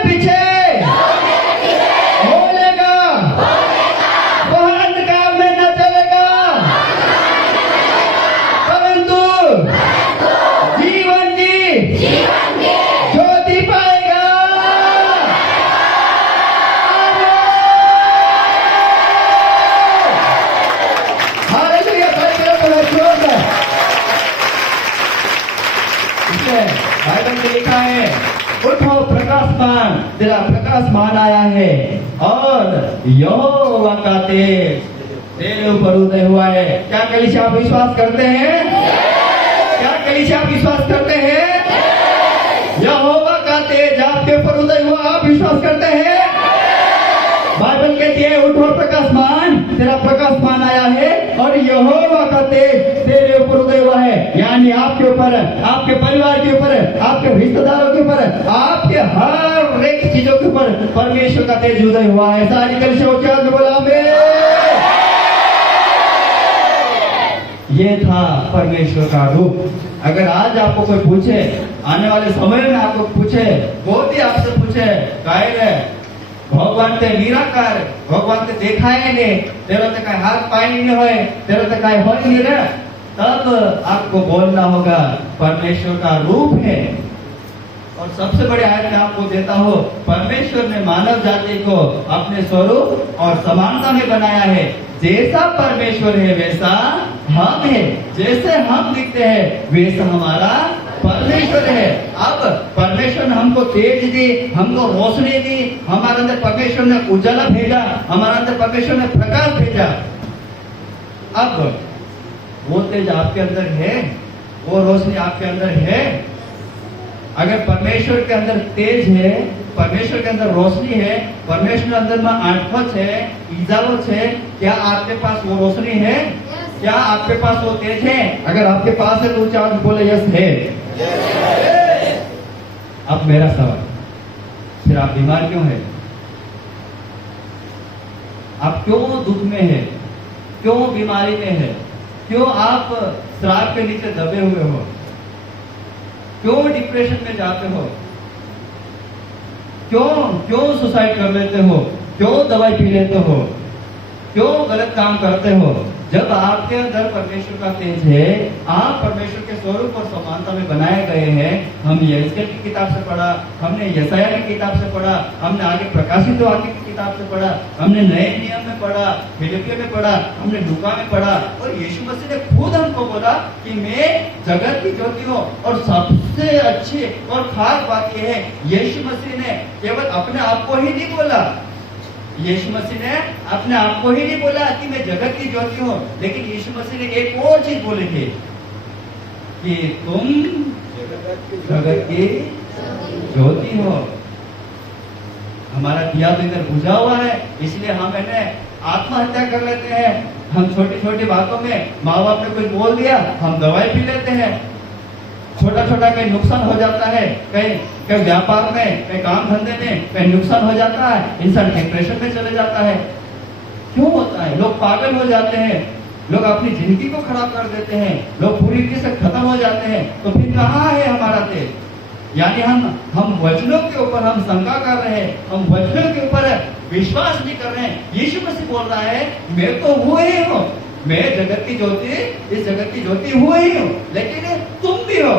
तेरा प्रकाशमान आया है और यहोवा का तेज तेरे ऊपर उदय हुआ है। क्या कलीसिया आप विश्वास करते हैं? क्या कलीसिया आप विश्वास करते हैं? यहोवा का तेज आपके ऊपर उदय हुआ, आप विश्वास करते हैं? बाइबल कहती है उठो प्रकाशमान, तेरा प्रकाशमान आया है और यहोवा का तेज तेरे ऊपर उदय हुआ है। यानी आपके ऊपर, आपके परिवार के ऊपर, आपके रिश्तेदारों के ऊपर, आपके हर एक चीजों के ऊपर परमेश्वर का तेज उदय हुआ है। सारी कलीसिया क्या बोला आमीन। ये था परमेश्वर का रूप। अगर आज आपको कोई पूछे, आने वाले समय में आपको पूछे, बहुत ही आपसे पूछे कायल है भगवान ते निराकार, भगवान ते देखाए ने, तेरा ते काय हाथ पाए नहीं होए, तेरा ते काय हो नहीं रहा, तब आपको बोलना होगा परमेश्वर का रूप है। और सबसे बड़ी आयत मैं आपको देता हूँ, परमेश्वर ने मानव जाति को अपने स्वरूप और समानता में बनाया है। जैसा परमेश्वर है वैसा हम है, जैसे हम दिखते हैं वैसा हमारा परमेश्वर है। अब परमेश्वर ने हमको तेज दी, हमको रोशनी दी, हमारे अंदर परमेश्वर ने उजाला भेजा, हमारे अंदर परमेश्वर ने प्रकाश भेजा। अब वो तेज आपके अंदर है, वो रोशनी आपके अंदर है। अगर परमेश्वर के अंदर तेज है, परमेश्वर के अंदर रोशनी है, परमेश्वर के अंदर में आंखों है, इजालो है, क्या आपके पास वो रोशनी है? क्या आपके पास वो तेज है? अगर आपके पास है तो चार बोले यस है। अब मेरा सवाल, फिर आप बीमार क्यों है? आप क्यों दुख में है? क्यों बीमारी में है? क्यों आप श्राप के नीचे दबे हुए हो? क्यों डिप्रेशन में जाते हो? क्यों सुसाइड कर लेते हो? क्यों दवाई पी लेते हो? क्यों गलत काम करते हो? जब आपके अंदर परमेश्वर का तेज है, आप परमेश्वर के स्वरूप और समानता में बनाए गए हैं। हम यशायाह की किताब से पढ़ा, हमने यशायाह की किताब से पढ़ा, हमने आगे प्रकाशित वाक्य की किताब से पढ़ा, हमने नए नियम में पढ़ा, फिलिपियों में पढ़ा, हमने लूका में पढ़ा। और यीशु मसीह ने खुद हमको बोला कि मैं जगत की ज्योति हूँ। और सबसे अच्छी और खास बात यह है, यीशु मसीह ने केवल अपने आप को ही नहीं बोला, यीशु मसीह ने अपने आप को ही नहीं बोला कि मैं जगत की ज्योति हूँ, लेकिन यीशु मसीह ने एक और चीज बोली थी कि तुम जगत की ज्योति हो। हमारा दिया तो इधर बुझा हुआ है, इसलिए हम आत्महत्या कर लेते हैं। हम छोटी छोटी बातों में, माँ बाप ने कुछ बोल दिया, हम दवाई पी लेते हैं। छोटा छोटा कहीं नुकसान हो जाता है, कहीं व्यापार में, कहीं काम धंधे में कहीं नुकसान हो जाता है, इंसान डिप्रेशन में चले जाता है। क्यों होता है? लोग पागल हो जाते हैं, लोग अपनी जिंदगी को खराब कर देते हैं, लोग पूरी तरह से खत्म हो जाते हैं। तो फिर कहाँ है हमारा तेज? यानी हम वचनों के ऊपर हम शंका कर रहे हैं, हम वचनों के ऊपर विश्वास नहीं कर रहे हैं। यीशु मसीह बोल रहा है मैं तो हुए ही हूँ, मैं जगत की ज्योति, इस जगत की ज्योति हुए ही हूँ, लेकिन तुम भी हो,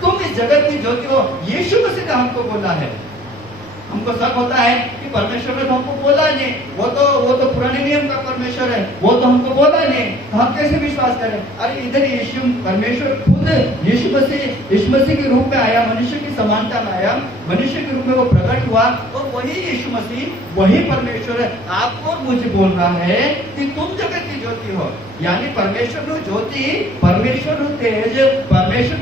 तुम इस जगत की ज्योति हो। यीशु मसीह ने हमको बोला है। हमको शक होता है कि परमेश्वर ने तो हमको बोला नहीं, वो तो पुराने नियम का परमेश्वर है, वो तो हमको बोला नहीं, तो हम कैसे विश्वास करें? अरे इधर यीशु परमेश्वर खुद यीशु मसीह के रूप में आया, मनुष्य की समानता में आया, मनुष्य के रूप में वो प्रकट हुआ, और वही यीशु मसीह, वही परमेश्वर है आपको मुझे बोल रहा है कि तुम जगत की ज्योति हो। यानी परमेश्वर नु ज्योति, परमेश्वर नु तेज, परमेश्वर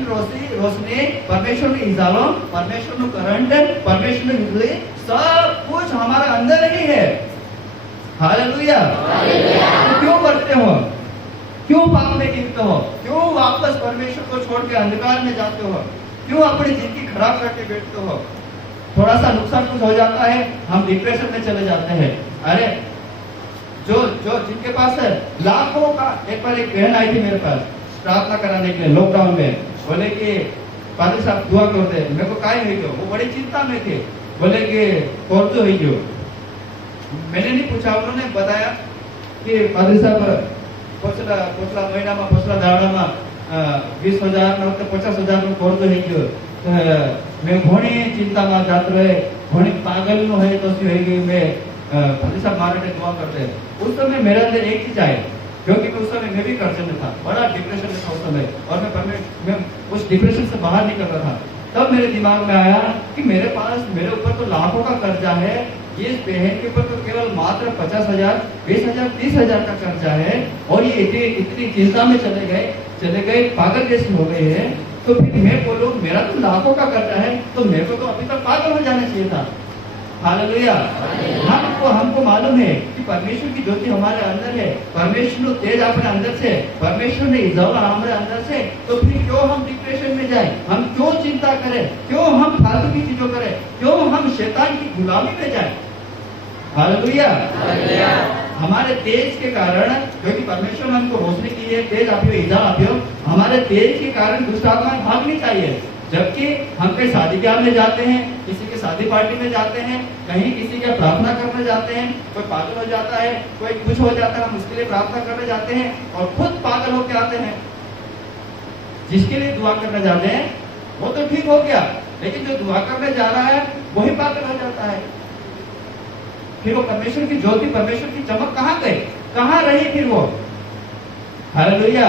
रोशनी, परमेश्वर नु इजालो, परमेश्वर नु करंट, परमेश्वर नु बिजली, सब कुछ हमारे अंदर ही है। हालेलुया। तो क्यों करते हो? क्यों पाप में गिरते हो? क्यों वापस परमेश्वर को छोड़ के अंधकार में जाते हो? क्यों अपनी जिंदगी खराब करके बैठते हो? थोड़ा सा नुकसान कुछ हो जाता है, हम डिप्रेशन में चले जाते हैं। अरे जो जिनके पास है लाखों का, एक बार एक बहन आई थी मेरे पास प्रार्थना कराने के लिए लॉकडाउन में, बोले कि पादरी साहब दुआ कर दे। मेरे को काय हुई, वो बड़ी चिंता में थे, बोले कि कौन तो हुई। मैंने नहीं पूछा, उन्होंने बताया कि पादरी साहब पोचला महीना में, पोचला दाड़ा में 20,000 न 50,000 कोण तो हुई। मैं घणी चिंता में जात रहे, घणी पागल नो है तो मैं पादरी साहब मारे दुआ करते हैं। उस समय मेरे अंदर एक चीज आई, क्योंकि उस समय मैं भी कर्ज में था, बड़ा डिप्रेशन में था उस समय, और मैं उस डिप्रेशन से बाहर निकल रहा था। तब मेरे दिमाग में आया कि मेरे ऊपर तो लाखों का कर्जा है, ये इस बहन के ऊपर तो केवल मात्र 50,000, 20,000, 30,000 का कर्जा है, और ये इतनी चिंता में चले गए, पागल जैसे हो गए हैं। तो फिर मैं बोलूं मेरा तो लाखों का कर्जा है, तो मेरे को तो अभी तक पागल हो जाना चाहिए था। हालेलुया। हमको मालूम है कि परमेश्वर की ज्योति हमारे अंदर है, परमेश्वर तेज अपने अंदर से, परमेश्वर ने इजाला हमारे अंदर से, तो फिर क्यों हम डिप्रेशन में जाए, हम क्यों चिंता करें, क्यों हम फालतू की चीजों करें, क्यों हम शैतान की गुलामी में जाए। हालेलुया। हमारे तेज के कारण, क्योंकि परमेश्वर ने हमको रोशनी की है, तेज आपियो, इजा आपियो, हमारे तेज के कारण दुष्ट आत्माएं भागनी चाहिए। जबकि हम कहीं शादी ब्याह में जाते हैं, किसी के शादी पार्टी में जाते हैं, कहीं किसी के प्रार्थना करने जाते हैं, कोई पागल हो जाता है, कोई कुछ हो जाता है, हम उसके लिए प्रार्थना करने जाते हैं और खुद पागल होके आते हैं। जिसके लिए दुआ करने जाते हैं वो तो ठीक हो गया, लेकिन जो दुआ करने जा रहा है वही पागल हो जाता है। फिर वो परमेश्वर की ज्योति, परमेश्वर की चमक कहाँ गई, कहाँ रही फिर वो। हालेलुया।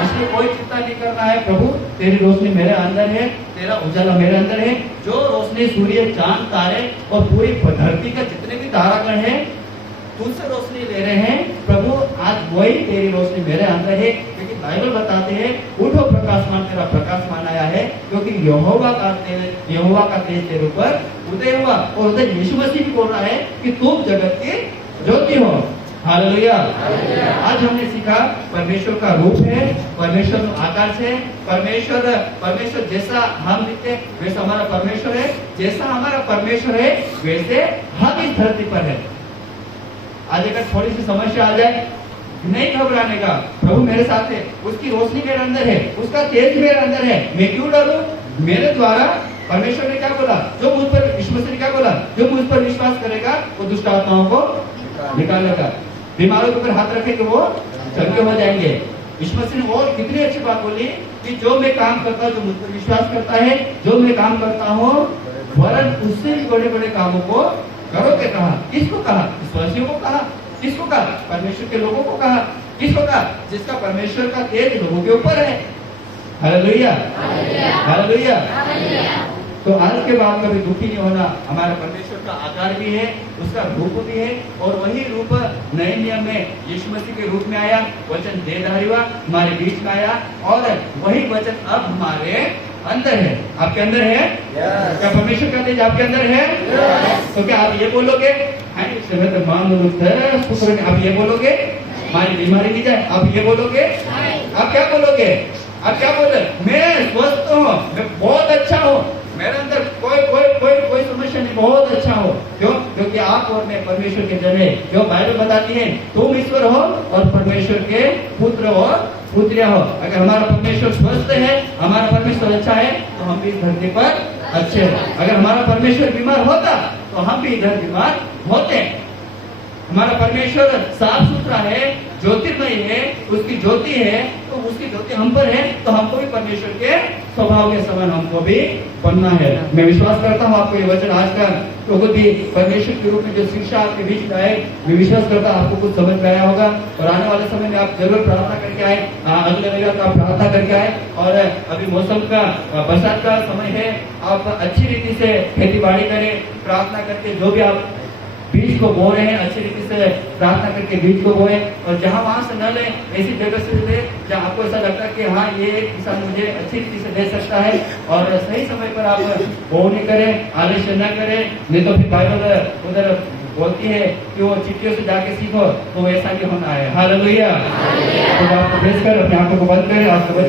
इसलिए कोई चिंता नहीं करना है, प्रभु तेरी रोशनी मेरे अंदर है, तेरा उजाला मेरे अंदर है। जो रोशनी सूर्य, चांद, तारे और पूरी धरती का जितने भी तारागण हैं तुझसे रोशनी ले रहे हैं, प्रभु आज वही तेरी रोशनी मेरे अंदर है। क्योंकि बाइबल बताते हैं उठो प्रकाशमान, तेरा प्रकाशमान आया है, क्योंकि यहोवा का तेज तेरे ऊपर उदय हुआ। और उदय यीशु मसीह भी बोल रहा है कि तुम जगत की ज्योति हो। हालेलुया। आज हमने सीखा परमेश्वर का रूप है, परमेश्वर आकार से, परमेश्वर जैसा हम दिखते वैसा हमारा परमेश्वर है, जैसा हमारा परमेश्वर है वैसे हम इस धरती पर है। आज अगर थोड़ी सी समस्या आ जाए, नहीं घबराने का, प्रभु मेरे साथ है, उसकी रोशनी मेरे अंदर है, उसका तेज मेरे अंदर है, मैं क्यों डरूं। मेरे द्वारा परमेश्वर ने क्या बोला, जो मुझ पर विश्वास ने क्या बोला, जो मुझ पर विश्वास करेगा वो दुष्ट आत्माओं को निकालेगा, बीमारों के ऊपर हाथ रखेंगे वो चंगे हो जाएंगे। विश्वास ने और कितनी अच्छी बात बोली कि जो मैं काम करता हूँ, जो मुझ पर विश्वास करता है, जो मैं काम करता हूँ वरन उससे भी बड़े बड़े कामों को करोगे। कहा, किसको कहा, विश्वासियों को कहा, किसको कहा, परमेश्वर के लोगों को कहा, किसको कहा, जिसका परमेश्वर का तेज लोगों के ऊपर है। Hallelujah, hallelujah. तो आज के बाद कभी दुखी नहीं होना। हमारा परमेश्वर का आकार भी है, उसका रूप भी है, और वही रूप नए नियम में यीशु मसीह के रूप में आया, वचन देहधारी हुआ, हमारे बीच में आया, और वही वचन अब हमारे अंदर है। आपके अंदर है? क्या परमेश्वर का तेज आपके अंदर है? तो क्या आप ये बोलोगे, आप ये बोलोगे हमारी बीमारी नहीं जाए, आप ये बोलोगे, आप क्या बोलोगे, आप क्या बोले, मैं स्वस्थ हूँ, मैं बहुत अच्छा हूँ, मेरे अंदर कोई समस्या नहीं, बहुत अच्छा हो। क्यों? क्योंकि आप और मैं परमेश्वर के जन है। क्यों? बाइबल बताती है तुम ईश्वर हो और परमेश्वर के पुत्र और पुत्रिया हो। अगर हमारा परमेश्वर स्वस्थ है, हमारा परमेश्वर अच्छा है, तो हम भी इस धरती पर अच्छे हैं। अगर हमारा परमेश्वर बीमार होता तो हम भी इधर बीमार होते। हमारा परमेश्वर साफ सुथरा है, ज्योतिर्मय है, उसकी ज्योति है, तो उसकी ज्योति हम पर है, तो हमको भी परमेश्वर के स्वभाव के समान हमको भी बनना है। मैं विश्वास करता हूँ आपको ये वचन आज का तो खुद भी परमेश्वर के रूप में जो शिक्षा आपके बीच में आए, मैं विश्वास करता हूँ आपको कुछ समझ में आया होगा, और आने वाले समय में आप जरूर प्रार्थना करके आए, अगले रविवार आप प्रार्थना करके आए। और अभी मौसम का बरसात का समय है, आप अच्छी रीति से खेती बाड़ी करें, प्रार्थना करके जो भी आप बीज को बो रहे हैं अच्छी रीति से प्रार्थना करके बीज को बोए, और जहां वहां से न ले, ऐसी जगह से ले जहां आपको ऐसा लगता है कि हाँ ये किसान मुझे अच्छी रीति से दे सकता है, और सही समय पर आप बोनी करें, आलस्य न करें। नहीं तो फिर बाइबल उधर बोलती है कि वो चिट्ठियों से जाके सीखो, तो ऐसा भी होना है। हालेलुया। तो आपको प्रेस कर अपने आंखों को बंद करें। आपको